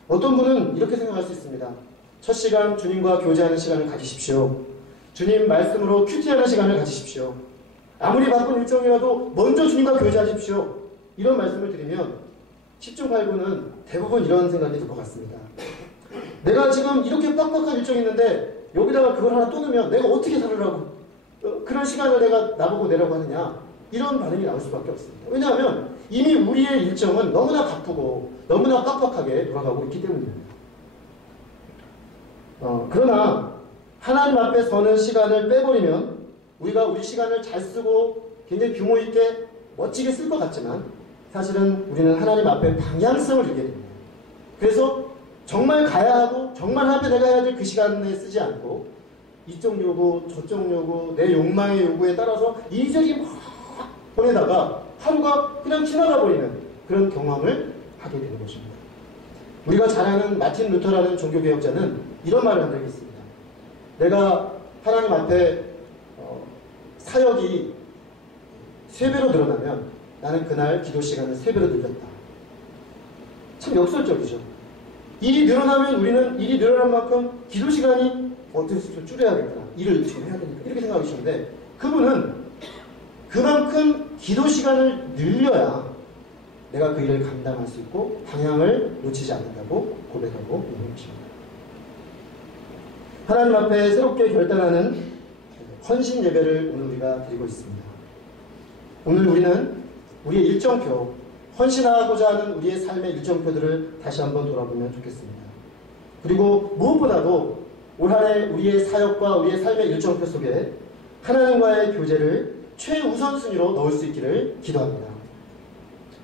어떤 분은 이렇게 생각할 수 있습니다. 첫 시간 주님과 교제하는 시간을 가지십시오. 주님 말씀으로 큐티하는 시간을 가지십시오. 아무리 바쁜 일정이라도 먼저 주님과 교제하십시오. 이런 말씀을 드리면 10중 8구는 대부분 이런 생각이 들 것 같습니다. 내가 지금 이렇게 빡빡한 일정이 있는데 여기다가 그걸 하나 또 넣으면 내가 어떻게 살으라고 그런 시간을 내가 나보고 내라고 하느냐, 이런 반응이 나올 수밖에 없습니다. 왜냐하면 이미 우리의 일정은 너무나 바쁘고 너무나 빡빡하게 돌아가고 있기 때문입니다. 그러나 하나님 앞에 서는 시간을 빼버리면 우리가 우리 시간을 잘 쓰고 굉장히 규모 있게 멋지게 쓸 것 같지만 사실은 우리는 하나님 앞에 방향성을 잃게 됩니다. 그래서 정말 가야 하고 정말 앞에 내가 해야 될 그 시간에 쓰지 않고 이쪽 요구 저쪽 요구 내 욕망의 요구에 따라서 이리저리 막 보내다가 하루가 그냥 지나가 버리는 그런 경험을 하게 되는 것입니다. 우리가 잘 아는 마틴 루터라는 종교개혁자는 이런 말을 한 적이 있습니다. 내가 하나님 앞에 사역이 3배로 늘어나면 나는 그날 기도 시간을 3배로 늘렸다. 참 역설적이죠. 일이 늘어나면 우리는 일이 늘어난 만큼 기도 시간이 어떻게 좀 줄여야겠구나. 일을 좀 해야 되니까. 이렇게 생각하시는데 그분은 그만큼 기도 시간을 늘려야 내가 그 일을 감당할 수 있고 방향을 놓치지 않는다고 고백하고 있는 것입니다. 하나님 앞에 새롭게 결단하는 헌신 예배를 오늘 우리가 드리고 있습니다. 오늘 우리는 우리의 일정표, 헌신하고자 하는 우리의 삶의 일정표들을 다시 한번 돌아보면 좋겠습니다. 그리고 무엇보다도 올 한 해 우리의 사역과 우리의 삶의 일정표 속에 하나님과의 교제를 최우선순위로 넣을 수 있기를 기도합니다.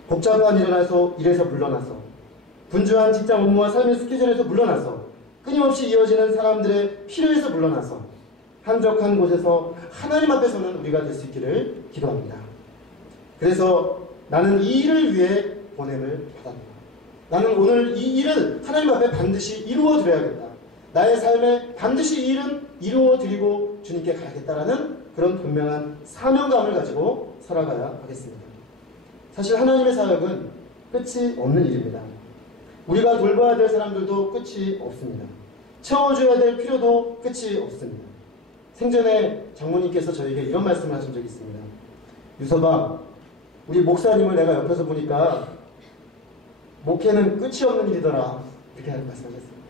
복잡한 일에서 물러나서 분주한 직장 업무와 삶의 스케줄에서 물러나서 끊임없이 이어지는 사람들의 필요에서 물러나서 한적한 곳에서 하나님 앞에서는 우리가 될 수 있기를 기도합니다. 그래서 나는 이 일을 위해 보냄을 받았다. 나는 오늘 이 일을 하나님 앞에 반드시 이루어드려야겠다. 나의 삶에 반드시 이 일은 이루어드리고 주님께 가야겠다라는 그런 분명한 사명감을 가지고 살아가야 하겠습니다. 사실 하나님의 사역은 끝이 없는 일입니다. 우리가 돌봐야 될 사람들도 끝이 없습니다. 채워줘야 될 필요도 끝이 없습니다. 생전에 장모님께서 저에게 이런 말씀을 하신 적이 있습니다. 유서방, 우리 목사님을 내가 옆에서 보니까 목회는 끝이 없는 일이더라. 이렇게 말씀하셨습니다.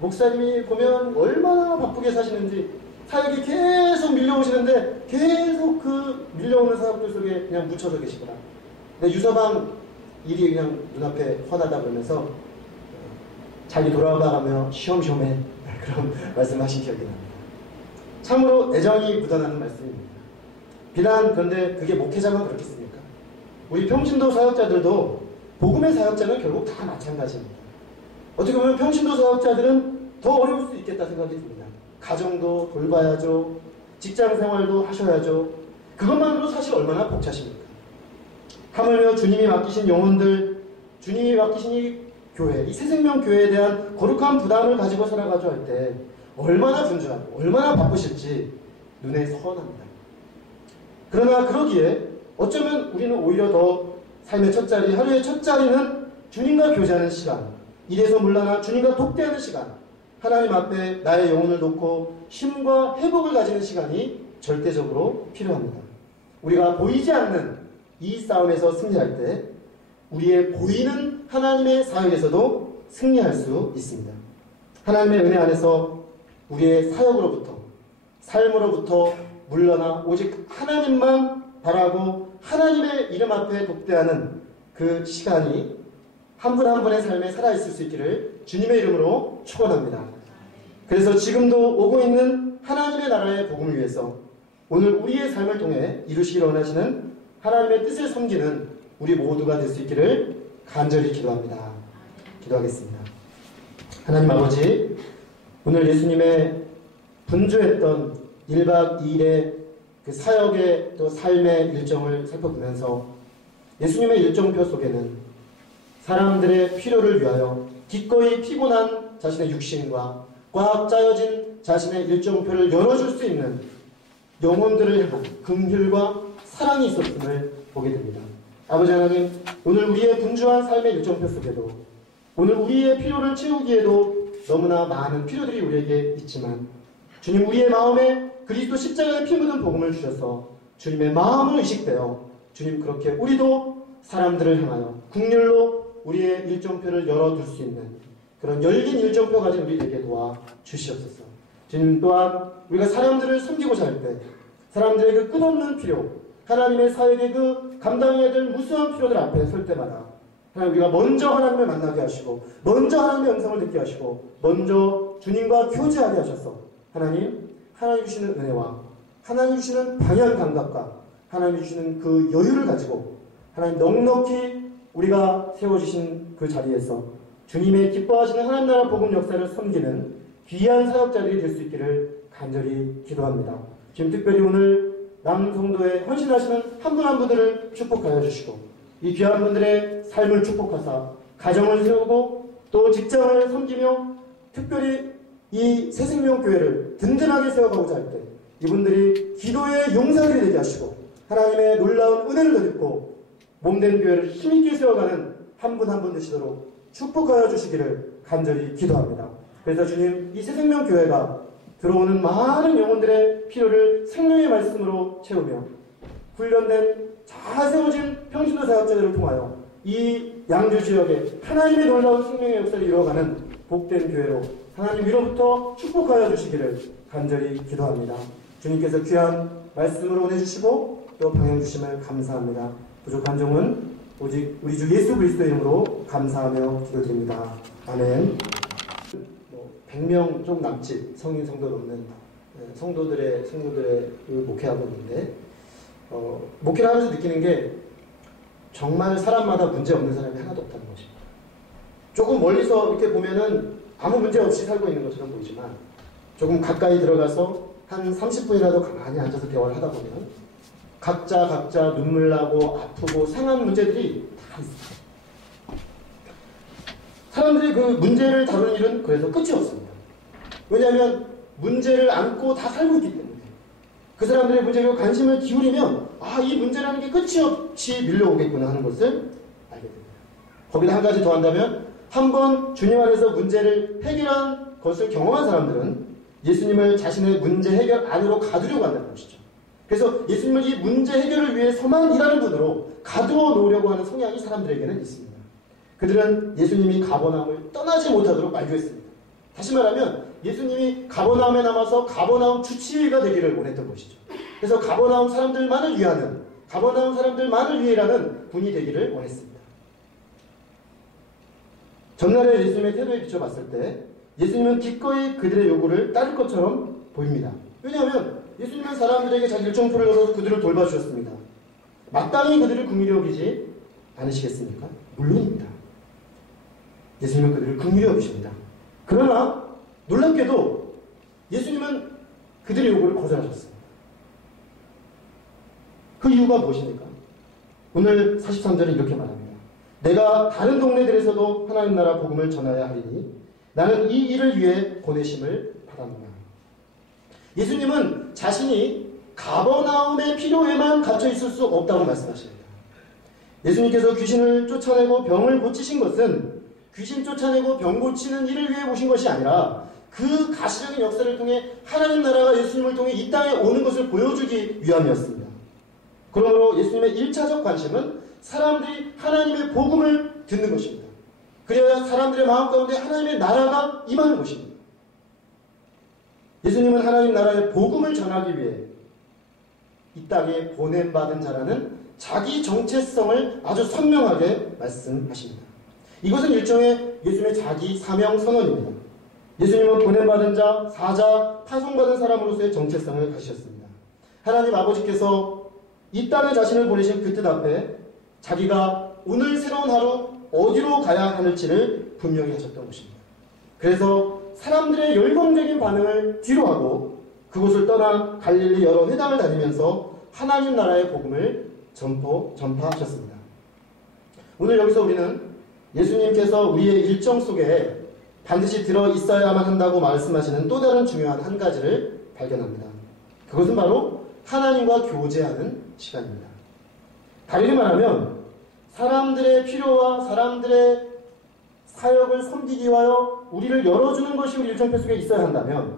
목사님이 보면 얼마나 바쁘게 사시는지 사역이 계속 밀려오시는데 계속 그 밀려오는 사역들 속에 그냥 묻혀서 계시더라. 근데 유서방 일이 그냥 눈앞에 훤하다 그러면서 자기 돌아가며 쉬엄쉬엄해 그런 말씀하신 기억이 납니다. 참으로 애정이 묻어나는 말씀입니다. 비단 그런데 그게 목회자만 그렇겠습니까? 우리 평신도 사역자들도 복음의 사역자는 결국 다 마찬가지입니다. 어떻게 보면 평신도 사역자들은 더 어려울 수 있겠다 생각이 듭니다. 가정도 돌봐야죠. 직장생활도 하셔야죠. 그것만으로 사실 얼마나 벅차십니까? 하물며 주님이 맡기신 영혼들, 주님이 맡기신 이 교회, 이 새생명교회에 대한 거룩한 부담을 가지고 살아가죠 할 때 얼마나 분주하고 얼마나 바쁘실지 눈에 선합니다. 그러나 그러기에 어쩌면 우리는 오히려 더 삶의 첫 자리, 하루의 첫 자리는 주님과 교제하는 시간, 일에서 물러나 주님과 독대하는 시간, 하나님 앞에 나의 영혼을 놓고 힘과 회복을 가지는 시간이 절대적으로 필요합니다. 우리가 보이지 않는 이 싸움에서 승리할 때 우리의 보이는 하나님의 사역에서도 승리할 수 있습니다. 하나님의 은혜 안에서 우리의 사역으로부터, 삶으로부터 물러나 오직 하나님만 바라고 하나님의 이름 앞에 독대하는 그 시간이 한 분 한 분의 삶에 살아있을 수 있기를 주님의 이름으로 축원합니다. 그래서 지금도 오고 있는 하나님의 나라의 복음을 위해서 오늘 우리의 삶을 통해 이루시기를 원하시는 하나님의 뜻을 섬기는 우리 모두가 될 수 있기를 간절히 기도합니다. 기도하겠습니다. 하나님 아버지, 오늘 예수님의 분주했던 1박 2일의 그 사역의 또 삶의 일정을 살펴보면서 예수님의 일정표 속에는 사람들의 필요를 위하여 기꺼이 피곤한 자신의 육신과 꽉 짜여진 자신의 일정표를 열어줄 수 있는 영혼들을 향한 긍휼과 사랑이 있었음을 보게 됩니다. 아버지 하나님, 오늘 우리의 분주한 삶의 일정표 속에도 오늘 우리의 필요를 채우기에도 너무나 많은 필요들이 우리에게 있지만 주님, 우리의 마음에 그리스도 십자가의 피 묻은 복음을 주셔서 주님의 마음을 의식되어 주님, 그렇게 우리도 사람들을 향하여 긍휼로 우리의 일정표를 열어둘 수 있는 그런 열린 일정표 가진 우리에게 도와 주시옵소서. 주님 또한 우리가 사람들을 섬기고자 할 때 사람들의 그 끝없는 필요, 하나님의 사역의 그 감당해야 될 무수한 필요들 앞에 설 때마다 하나님 우리가 먼저 하나님을 만나게 하시고 먼저 하나님의 음성을 듣게 하시고 먼저 주님과 교제하게 하셔서 하나님 주시는 은혜와 하나님 주시는 방향 감각과 하나님 주시는 그 여유를 가지고 하나님 넉넉히 우리가 세워주신 그 자리에서 주님의 기뻐하시는 하나님 나라 복음 역사를 섬기는 귀한 사역자들이 될 수 있기를 간절히 기도합니다. 지금 특별히 오늘 남성도에 헌신하시는 한 분 한 분들을 축복하여 주시고 이 귀한 분들의 삶을 축복하사 가정을 세우고 또 직장을 섬기며 특별히 이 새생명교회를 든든하게 세워가고자 할 때 이분들이 기도의 용사들이 되게 하시고 하나님의 놀라운 은혜를 덧입고 몸된 교회를 힘있게 세워가는 한 분 한 분 되시도록 축복하여 주시기를 간절히 기도합니다. 그래서 주님 이 새생명교회가 들어오는 많은 영혼들의 필요를 생명의 말씀으로 채우며 훈련된 잘 세워진 평신도 사역자들을 통하여 이 양주 지역에 하나님의 놀라운 생명의 역사를 이루어가는 복된 교회로 하나님 위로부터 축복하여 주시기를 간절히 기도합니다. 주님께서 귀한 말씀으로 보내주시고 또 방향 주심을 감사합니다. 부족한 종은 오직 우리 주 예수 그리스도의 이름으로 감사하며 기도드립니다. 아멘. 100명 좀 남짓 성인 성도 넘는 성도들의 목회하고 있는데 목회를 하면서 느끼는 게 정말 사람마다 문제 없는 사람이 하나도 없다는 것입니다. 조금 멀리서 이렇게 보면은 아무 문제 없이 살고 있는 것처럼 보이지만 조금 가까이 들어가서 한 30분이라도 가만히 앉아서 대화를 하다 보면 각자 눈물 나고 아프고 상한 문제들이 다 있어요. 사람들이 그 문제를 다루는 일은 그래서 끝이 없습니다. 왜냐하면 문제를 안고 다 살고 있기 때문에 그 사람들의 문제에 관심을 기울이면 이 문제라는 게 끝이 없이 밀려오겠구나 하는 것을 알게 됩니다. 거기다 한 가지 더 한다면 한번 주님 안에서 문제를 해결한 것을 경험한 사람들은 예수님을 자신의 문제 해결 안으로 가두려고 한다는 것이죠. 그래서 예수님을 이 문제 해결을 위해서만 일하는 분으로 가두어 놓으려고 하는 성향이 사람들에게는 있습니다. 그들은 예수님이 가버나움을 떠나지 못하도록 만류했습니다. 다시 말하면 예수님이 가버나움에 남아서 가버나움 주치의가 되기를 원했던 것이죠. 그래서 가버나움 사람들만을 위하는, 가버나움 사람들만을 위해 일하는 분이 되기를 원했습니다. 전날에 예수님의 태도에 비춰봤을 때 예수님은 기꺼이 그들의 요구를 따를 것처럼 보입니다. 왜냐하면 예수님은 사람들에게 자기 일정표를 열어서 그들을 돌봐주셨습니다. 마땅히 그들을 긍휼히 여기지 않으시겠습니까? 물론입니다. 예수님은 그들을 긍휼히 여기십니다. 그러나 놀랍게도 예수님은 그들의 요구를 거절하셨습니다. 그 이유가 무엇입니까? 오늘 43절에 이렇게 말합니다. 내가 다른 동네들에서도 하나님 나라 복음을 전하여야 하리니 나는 이 일을 위해 보내심을 받았노라. 예수님은 자신이 가버나움의 필요에만 갇혀 있을 수 없다고 말씀하십니다. 예수님께서 귀신을 쫓아내고 병을 고치신 것은 귀신 쫓아내고 병 고치는 일을 위해 오신 것이 아니라 그 가시적인 역사를 통해 하나님 나라가 예수님을 통해 이 땅에 오는 것을 보여주기 위함이었습니다. 그러므로 예수님의 1차적 관심은 사람들이 하나님의 복음을 듣는 것입니다. 그래야 사람들의 마음 가운데 하나님의 나라가 임하는 것입니다. 예수님은 하나님 나라의 복음을 전하기 위해 이 땅에 보냄받은 자라는 자기 정체성을 아주 선명하게 말씀하십니다. 이것은 일종의 예수님의 자기 사명 선언입니다. 예수님은 보냄받은 자, 사자, 파송받은 사람으로서의 정체성을 가지셨습니다. 하나님 아버지께서 이 땅에 자신을 보내신 그 뜻 앞에 자기가 오늘 새로운 하루 어디로 가야 하는지를 분명히 하셨던 것입니다. 그래서 사람들의 열광적인 반응을 뒤로하고 그곳을 떠나 갈릴리 여러 회당을 다니면서 하나님 나라의 복음을 전파하셨습니다. 오늘 여기서 우리는 예수님께서 우리의 일정 속에 반드시 들어있어야만 한다고 말씀하시는 또 다른 중요한 한 가지를 발견합니다. 그것은 바로 하나님과 교제하는 시간입니다. 다르게 말하면 사람들의 필요와 사람들의 사역을 섬기기 위하여 우리를 열어주는 것이 우리 일정표 속에 있어야 한다면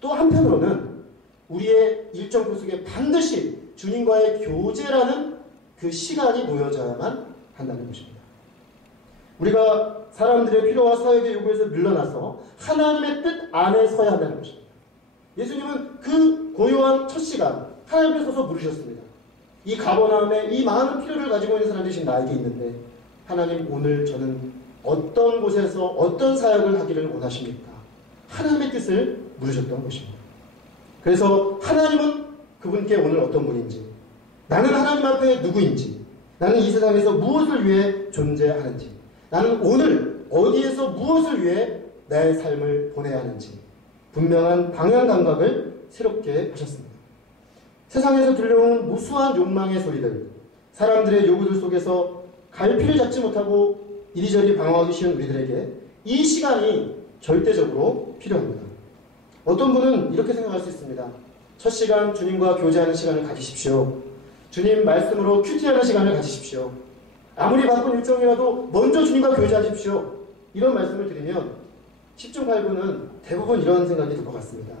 또 한편으로는 우리의 일정표 속에 반드시 주님과의 교제라는 그 시간이 모여져야만 한다는 것입니다. 우리가 사람들의 필요와 사역의 요구에서 물러나서 하나님의 뜻 안에 서야 한다는 것입니다. 예수님은 그 고요한 첫 시간 하나님 앞에 서서 물으셨습니다. 이 가버나움에 이 많은 필요를 가지고 있는 사람들이 지금 나에게 있는데 하나님, 오늘 저는 어떤 곳에서 어떤 사역을 하기를 원하십니까? 하나님의 뜻을 물으셨던 것입니다. 그래서 하나님은 그분께 오늘 어떤 분인지, 나는 하나님 앞에 누구인지, 나는 이 세상에서 무엇을 위해 존재하는지, 나는 오늘 어디에서 무엇을 위해 나의 삶을 보내야 하는지 분명한 방향 감각을 새롭게 하셨습니다. 세상에서 들려오는 무수한 욕망의 소리들, 사람들의 요구들 속에서 갈피를 잡지 못하고 이리저리 방황하기 쉬운 우리들에게 이 시간이 절대적으로 필요합니다. 어떤 분은 이렇게 생각할 수 있습니다. 첫 시간 주님과 교제하는 시간을 가지십시오. 주님 말씀으로 큐티하는 시간을 가지십시오. 아무리 바쁜 일정이라도 먼저 주님과 교제하십시오. 이런 말씀을 드리면 10중 8구는 대부분 이런 생각이 들 것 같습니다.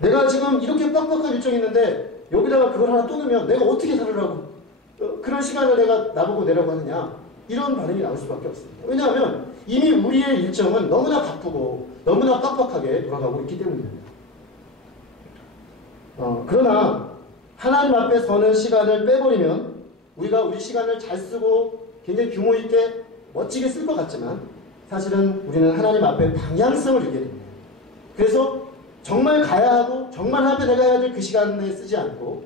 내가 지금 이렇게 빡빡한 일정이 있는데 여기다가 그걸 하나 또 넣으면 내가 어떻게 살으라고, 그런 시간을 내가 나보고 내라고 하느냐, 이런 반응이 나올 수밖에 없습니다. 왜냐하면 이미 우리의 일정은 너무나 바쁘고 너무나 빡빡하게 돌아가고 있기 때문입니다. 그러나 하나님 앞에 서는 시간을 빼버리면 우리가 우리 시간을 잘 쓰고 굉장히 규모 있게 멋지게 쓸 것 같지만 사실은 우리는 하나님 앞에 방향성을 잃게 됩니다. 그래서 정말 가야 하고 정말 하나님 앞에 내가 해야 될 그 시간에 쓰지 않고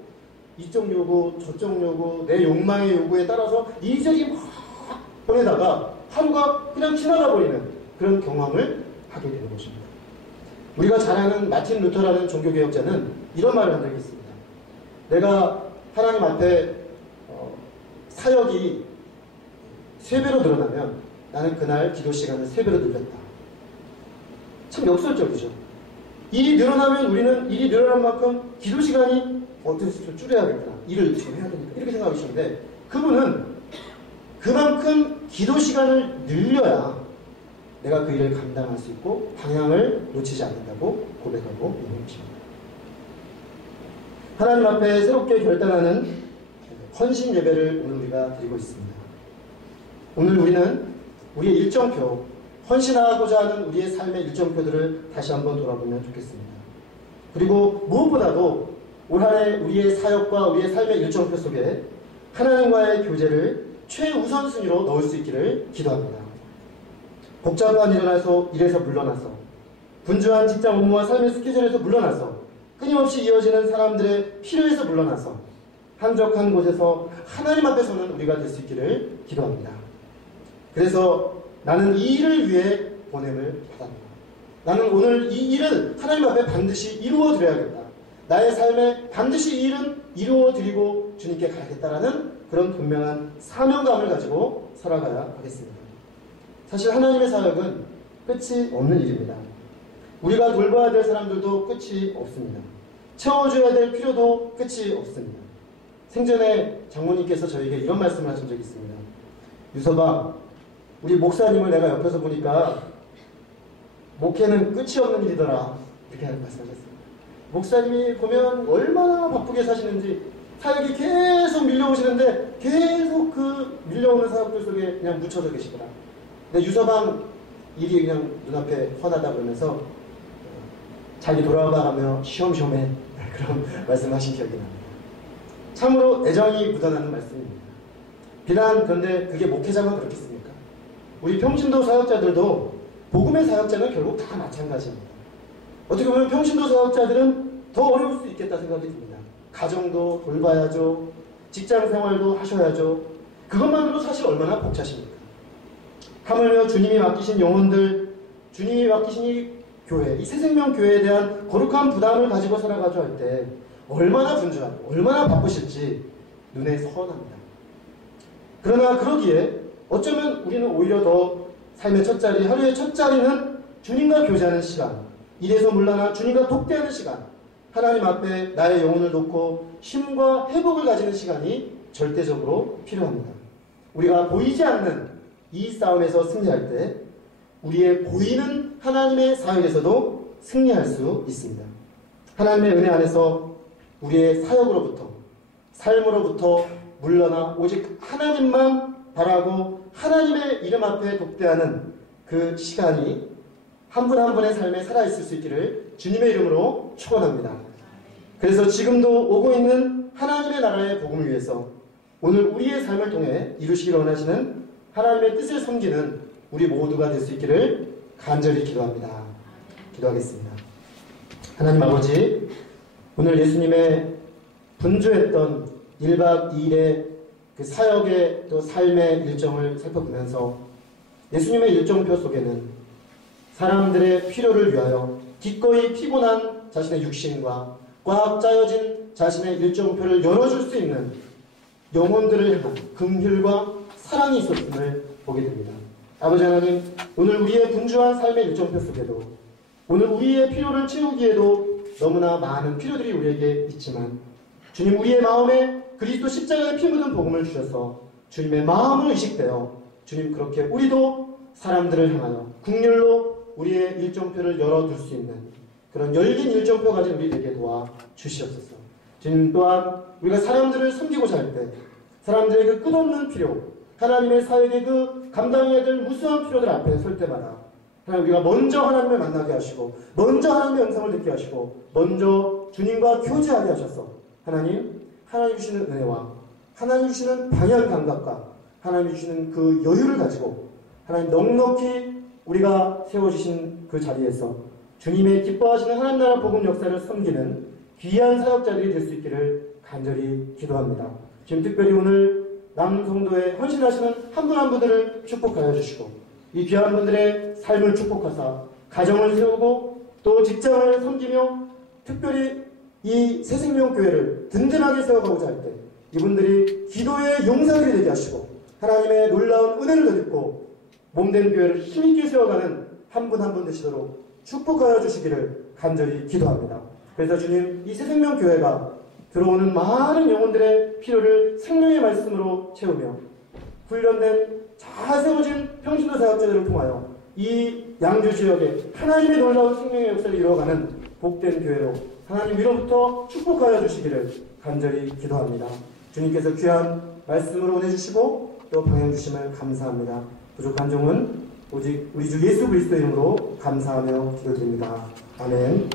이쪽 요구 저쪽 요구 내 욕망의 요구에 따라서 이리저리 막 보내다가 하루가 그냥 지나가 버리는 그런 경험을 하게 되는 것입니다. 우리가 잘 아는 마틴 루터라는 종교개혁자는 이런 말을 한 적이 있습니다. 내가 하나님 앞에 사역이 3배로 늘어나면 나는 그날 기도 시간을 3배로 늘렸다. 참 역설적이죠. 일이 늘어나면 우리는 일이 늘어난 만큼 기도 시간이 어떻게 좀 줄여야겠구나, 일을 좀 해야 되니까, 이렇게 생각하시는데 그분은 그만큼 기도 시간을 늘려야 내가 그 일을 감당할 수 있고 방향을 놓치지 않는다고 고백하고 있는 것입니다. 하나님 앞에 새롭게 결단하는 헌신 예배를 오늘 우리가 드리고 있습니다. 오늘 우리는 우리의 일정표, 헌신하고자 하는 우리의 삶의 일정표들을 다시 한번 돌아보면 좋겠습니다. 그리고 무엇보다도 올 한 해 우리의 사역과 우리의 삶의 일정표 속에 하나님과의 교제를 최우선순위로 넣을 수 있기를 기도합니다. 복잡한 일에서 물러나서, 분주한 직장 업무와 삶의 스케줄에서 물러나서, 끊임없이 이어지는 사람들의 필요에서 물러나서 한적한 곳에서 하나님 앞에서는 우리가 될 수 있기를 기도합니다. 그래서 나는 이 일을 위해 보냄을 받았다. 나는 오늘 이 일을 하나님 앞에 반드시 이루어 드려야겠다. 나의 삶에 반드시 이 일은 이루어 드리고 주님께 가야겠다라는 그런 분명한 사명감을 가지고 살아가야 하겠습니다. 사실 하나님의 사역은 끝이 없는 일입니다. 우리가 돌봐야 될 사람들도 끝이 없습니다. 채워줘야 될 필요도 끝이 없습니다. 생전에 장모님께서 저에게 이런 말씀을 하신 적이 있습니다. 유서방, 우리 목사님을 내가 옆에서 보니까 목회는 끝이 없는 일이더라, 이렇게 말씀하셨습니다. 목사님이 보면 얼마나 바쁘게 사시는지, 사역이 계속 밀려오시는데 계속 그 밀려오는 사역들 속에 그냥 묻혀져 계시더라. 근데 유서방 일이 그냥 눈앞에 훤하다 그러면서 자기 돌아가며 쉬엄쉬엄해, 그런 말씀하신 기억이 납니다. 참으로 애정이 묻어나는 말씀입니다. 비단 그런데 그게 목회자만 그렇겠습니까? 우리 평신도 사역자들도 복음의 사역자는 결국 다 마찬가지입니다. 어떻게 보면 평신도 사역자들은 더 어려울 수 있겠다 생각이 듭니다. 가정도 돌봐야죠. 직장생활도 하셔야죠. 그것만으로도 사실 얼마나 벅차십니까? 하물며 주님이 맡기신 영혼들, 주님이 맡기신 이 교회, 이 새생명 교회에 대한 거룩한 부담을 가지고 살아가죠 할 때 얼마나 분주하고 얼마나 바쁘실지 눈에 선합니다. 그러나 그러기에 어쩌면 우리는 오히려 더 삶의 첫 자리, 하루의 첫 자리는 주님과 교제하는 시간, 일에서 물러나 주님과 독대하는 시간, 하나님 앞에 나의 영혼을 놓고 쉼과 회복을 가지는 시간이 절대적으로 필요합니다. 우리가 보이지 않는 이 싸움에서 승리할 때 우리의 보이는 하나님의 사역에서도 승리할 수 있습니다. 하나님의 은혜 안에서 우리의 사역으로부터, 삶으로부터 물러나 오직 하나님만 바라고 하나님의 이름 앞에 독대하는 그 시간이 한 분 한 분의 삶에 살아있을 수 있기를 주님의 이름으로 축원합니다. 그래서 지금도 오고 있는 하나님의 나라의 복음을 위해서 오늘 우리의 삶을 통해 이루시기를 원하시는 하나님의 뜻을 섬기는 우리 모두가 될 수 있기를 간절히 기도합니다. 기도하겠습니다. 하나님 아버지, 오늘 예수님의 분주했던 1박 2일의 그 사역의 또 삶의 일정을 살펴보면서 예수님의 일정표 속에는 사람들의 필요를 위하여 기꺼이 피곤한 자신의 육신과 꽉 짜여진 자신의 일정표를 열어줄 수 있는 영혼들을 향한 긍휼과 사랑이 있었음을 보게 됩니다. 아버지 하나님, 오늘 우리의 분주한 삶의 일정표 속에도 오늘 우리의 필요를 채우기에도 너무나 많은 필요들이 우리에게 있지만 주님, 우리의 마음에 그리스도 십자가의 피 묻은 복음을 주셔서 주님의 마음을 의식되어 주님, 그렇게 우리도 사람들을 향하여 긍휼로 우리의 일정표를 열어둘 수 있는 그런 열린 일정표 가진 우리 되게 도와 주시옵소서. 주님 또한 우리가 사람들을 섬기고자 할 때 사람들의 그 끝없는 필요, 하나님의 사역의 그 감당해야 될 무수한 필요들 앞에 설 때마다 하나님, 우리가 먼저 하나님을 만나게 하시고 먼저 하나님의 영성을 듣게 하시고 먼저 주님과 교제하게 하셔서 하나님 주시는 은혜와 하나님 주시는 방향 감각과 하나님 주시는 그 여유를 가지고 하나님 넉넉히 우리가 세워주신 그 자리에서 주님의 기뻐하시는 하나님 나라 복음 역사를 섬기는 귀한 사역자들이 될 수 있기를 간절히 기도합니다. 지금 특별히 오늘 남성도에 헌신하시는 한 분 한 분들을 축복하여 주시고 이 귀한 분들의 삶을 축복하사 가정을 세우고 또 직장을 섬기며 특별히 이 새생명교회를 든든하게 세워가고자 할 때 이분들이 기도의 용사들이 되게 하시고 하나님의 놀라운 은혜를 덧입고 몸된 교회를 힘있게 세워가는 한 분 한 분 되시도록 축복하여 주시기를 간절히 기도합니다. 그래서 주님, 이 새생명교회가 들어오는 많은 영혼들의 필요를 생명의 말씀으로 채우며 훈련된 잘 세워진 평신도 사역자들을 통하여 이 양주 지역에 하나님의 놀라운 생명의 역사를 이루어가는 복된 교회로 하나님 위로부터 축복하여 주시기를 간절히 기도합니다. 주님께서 귀한 말씀으로 보내주시고 또 방향 주심을 감사합니다. 부족한 종은 오직 우리 주 예수 그리스도 이름으로 감사하며 기도드립니다. 아멘.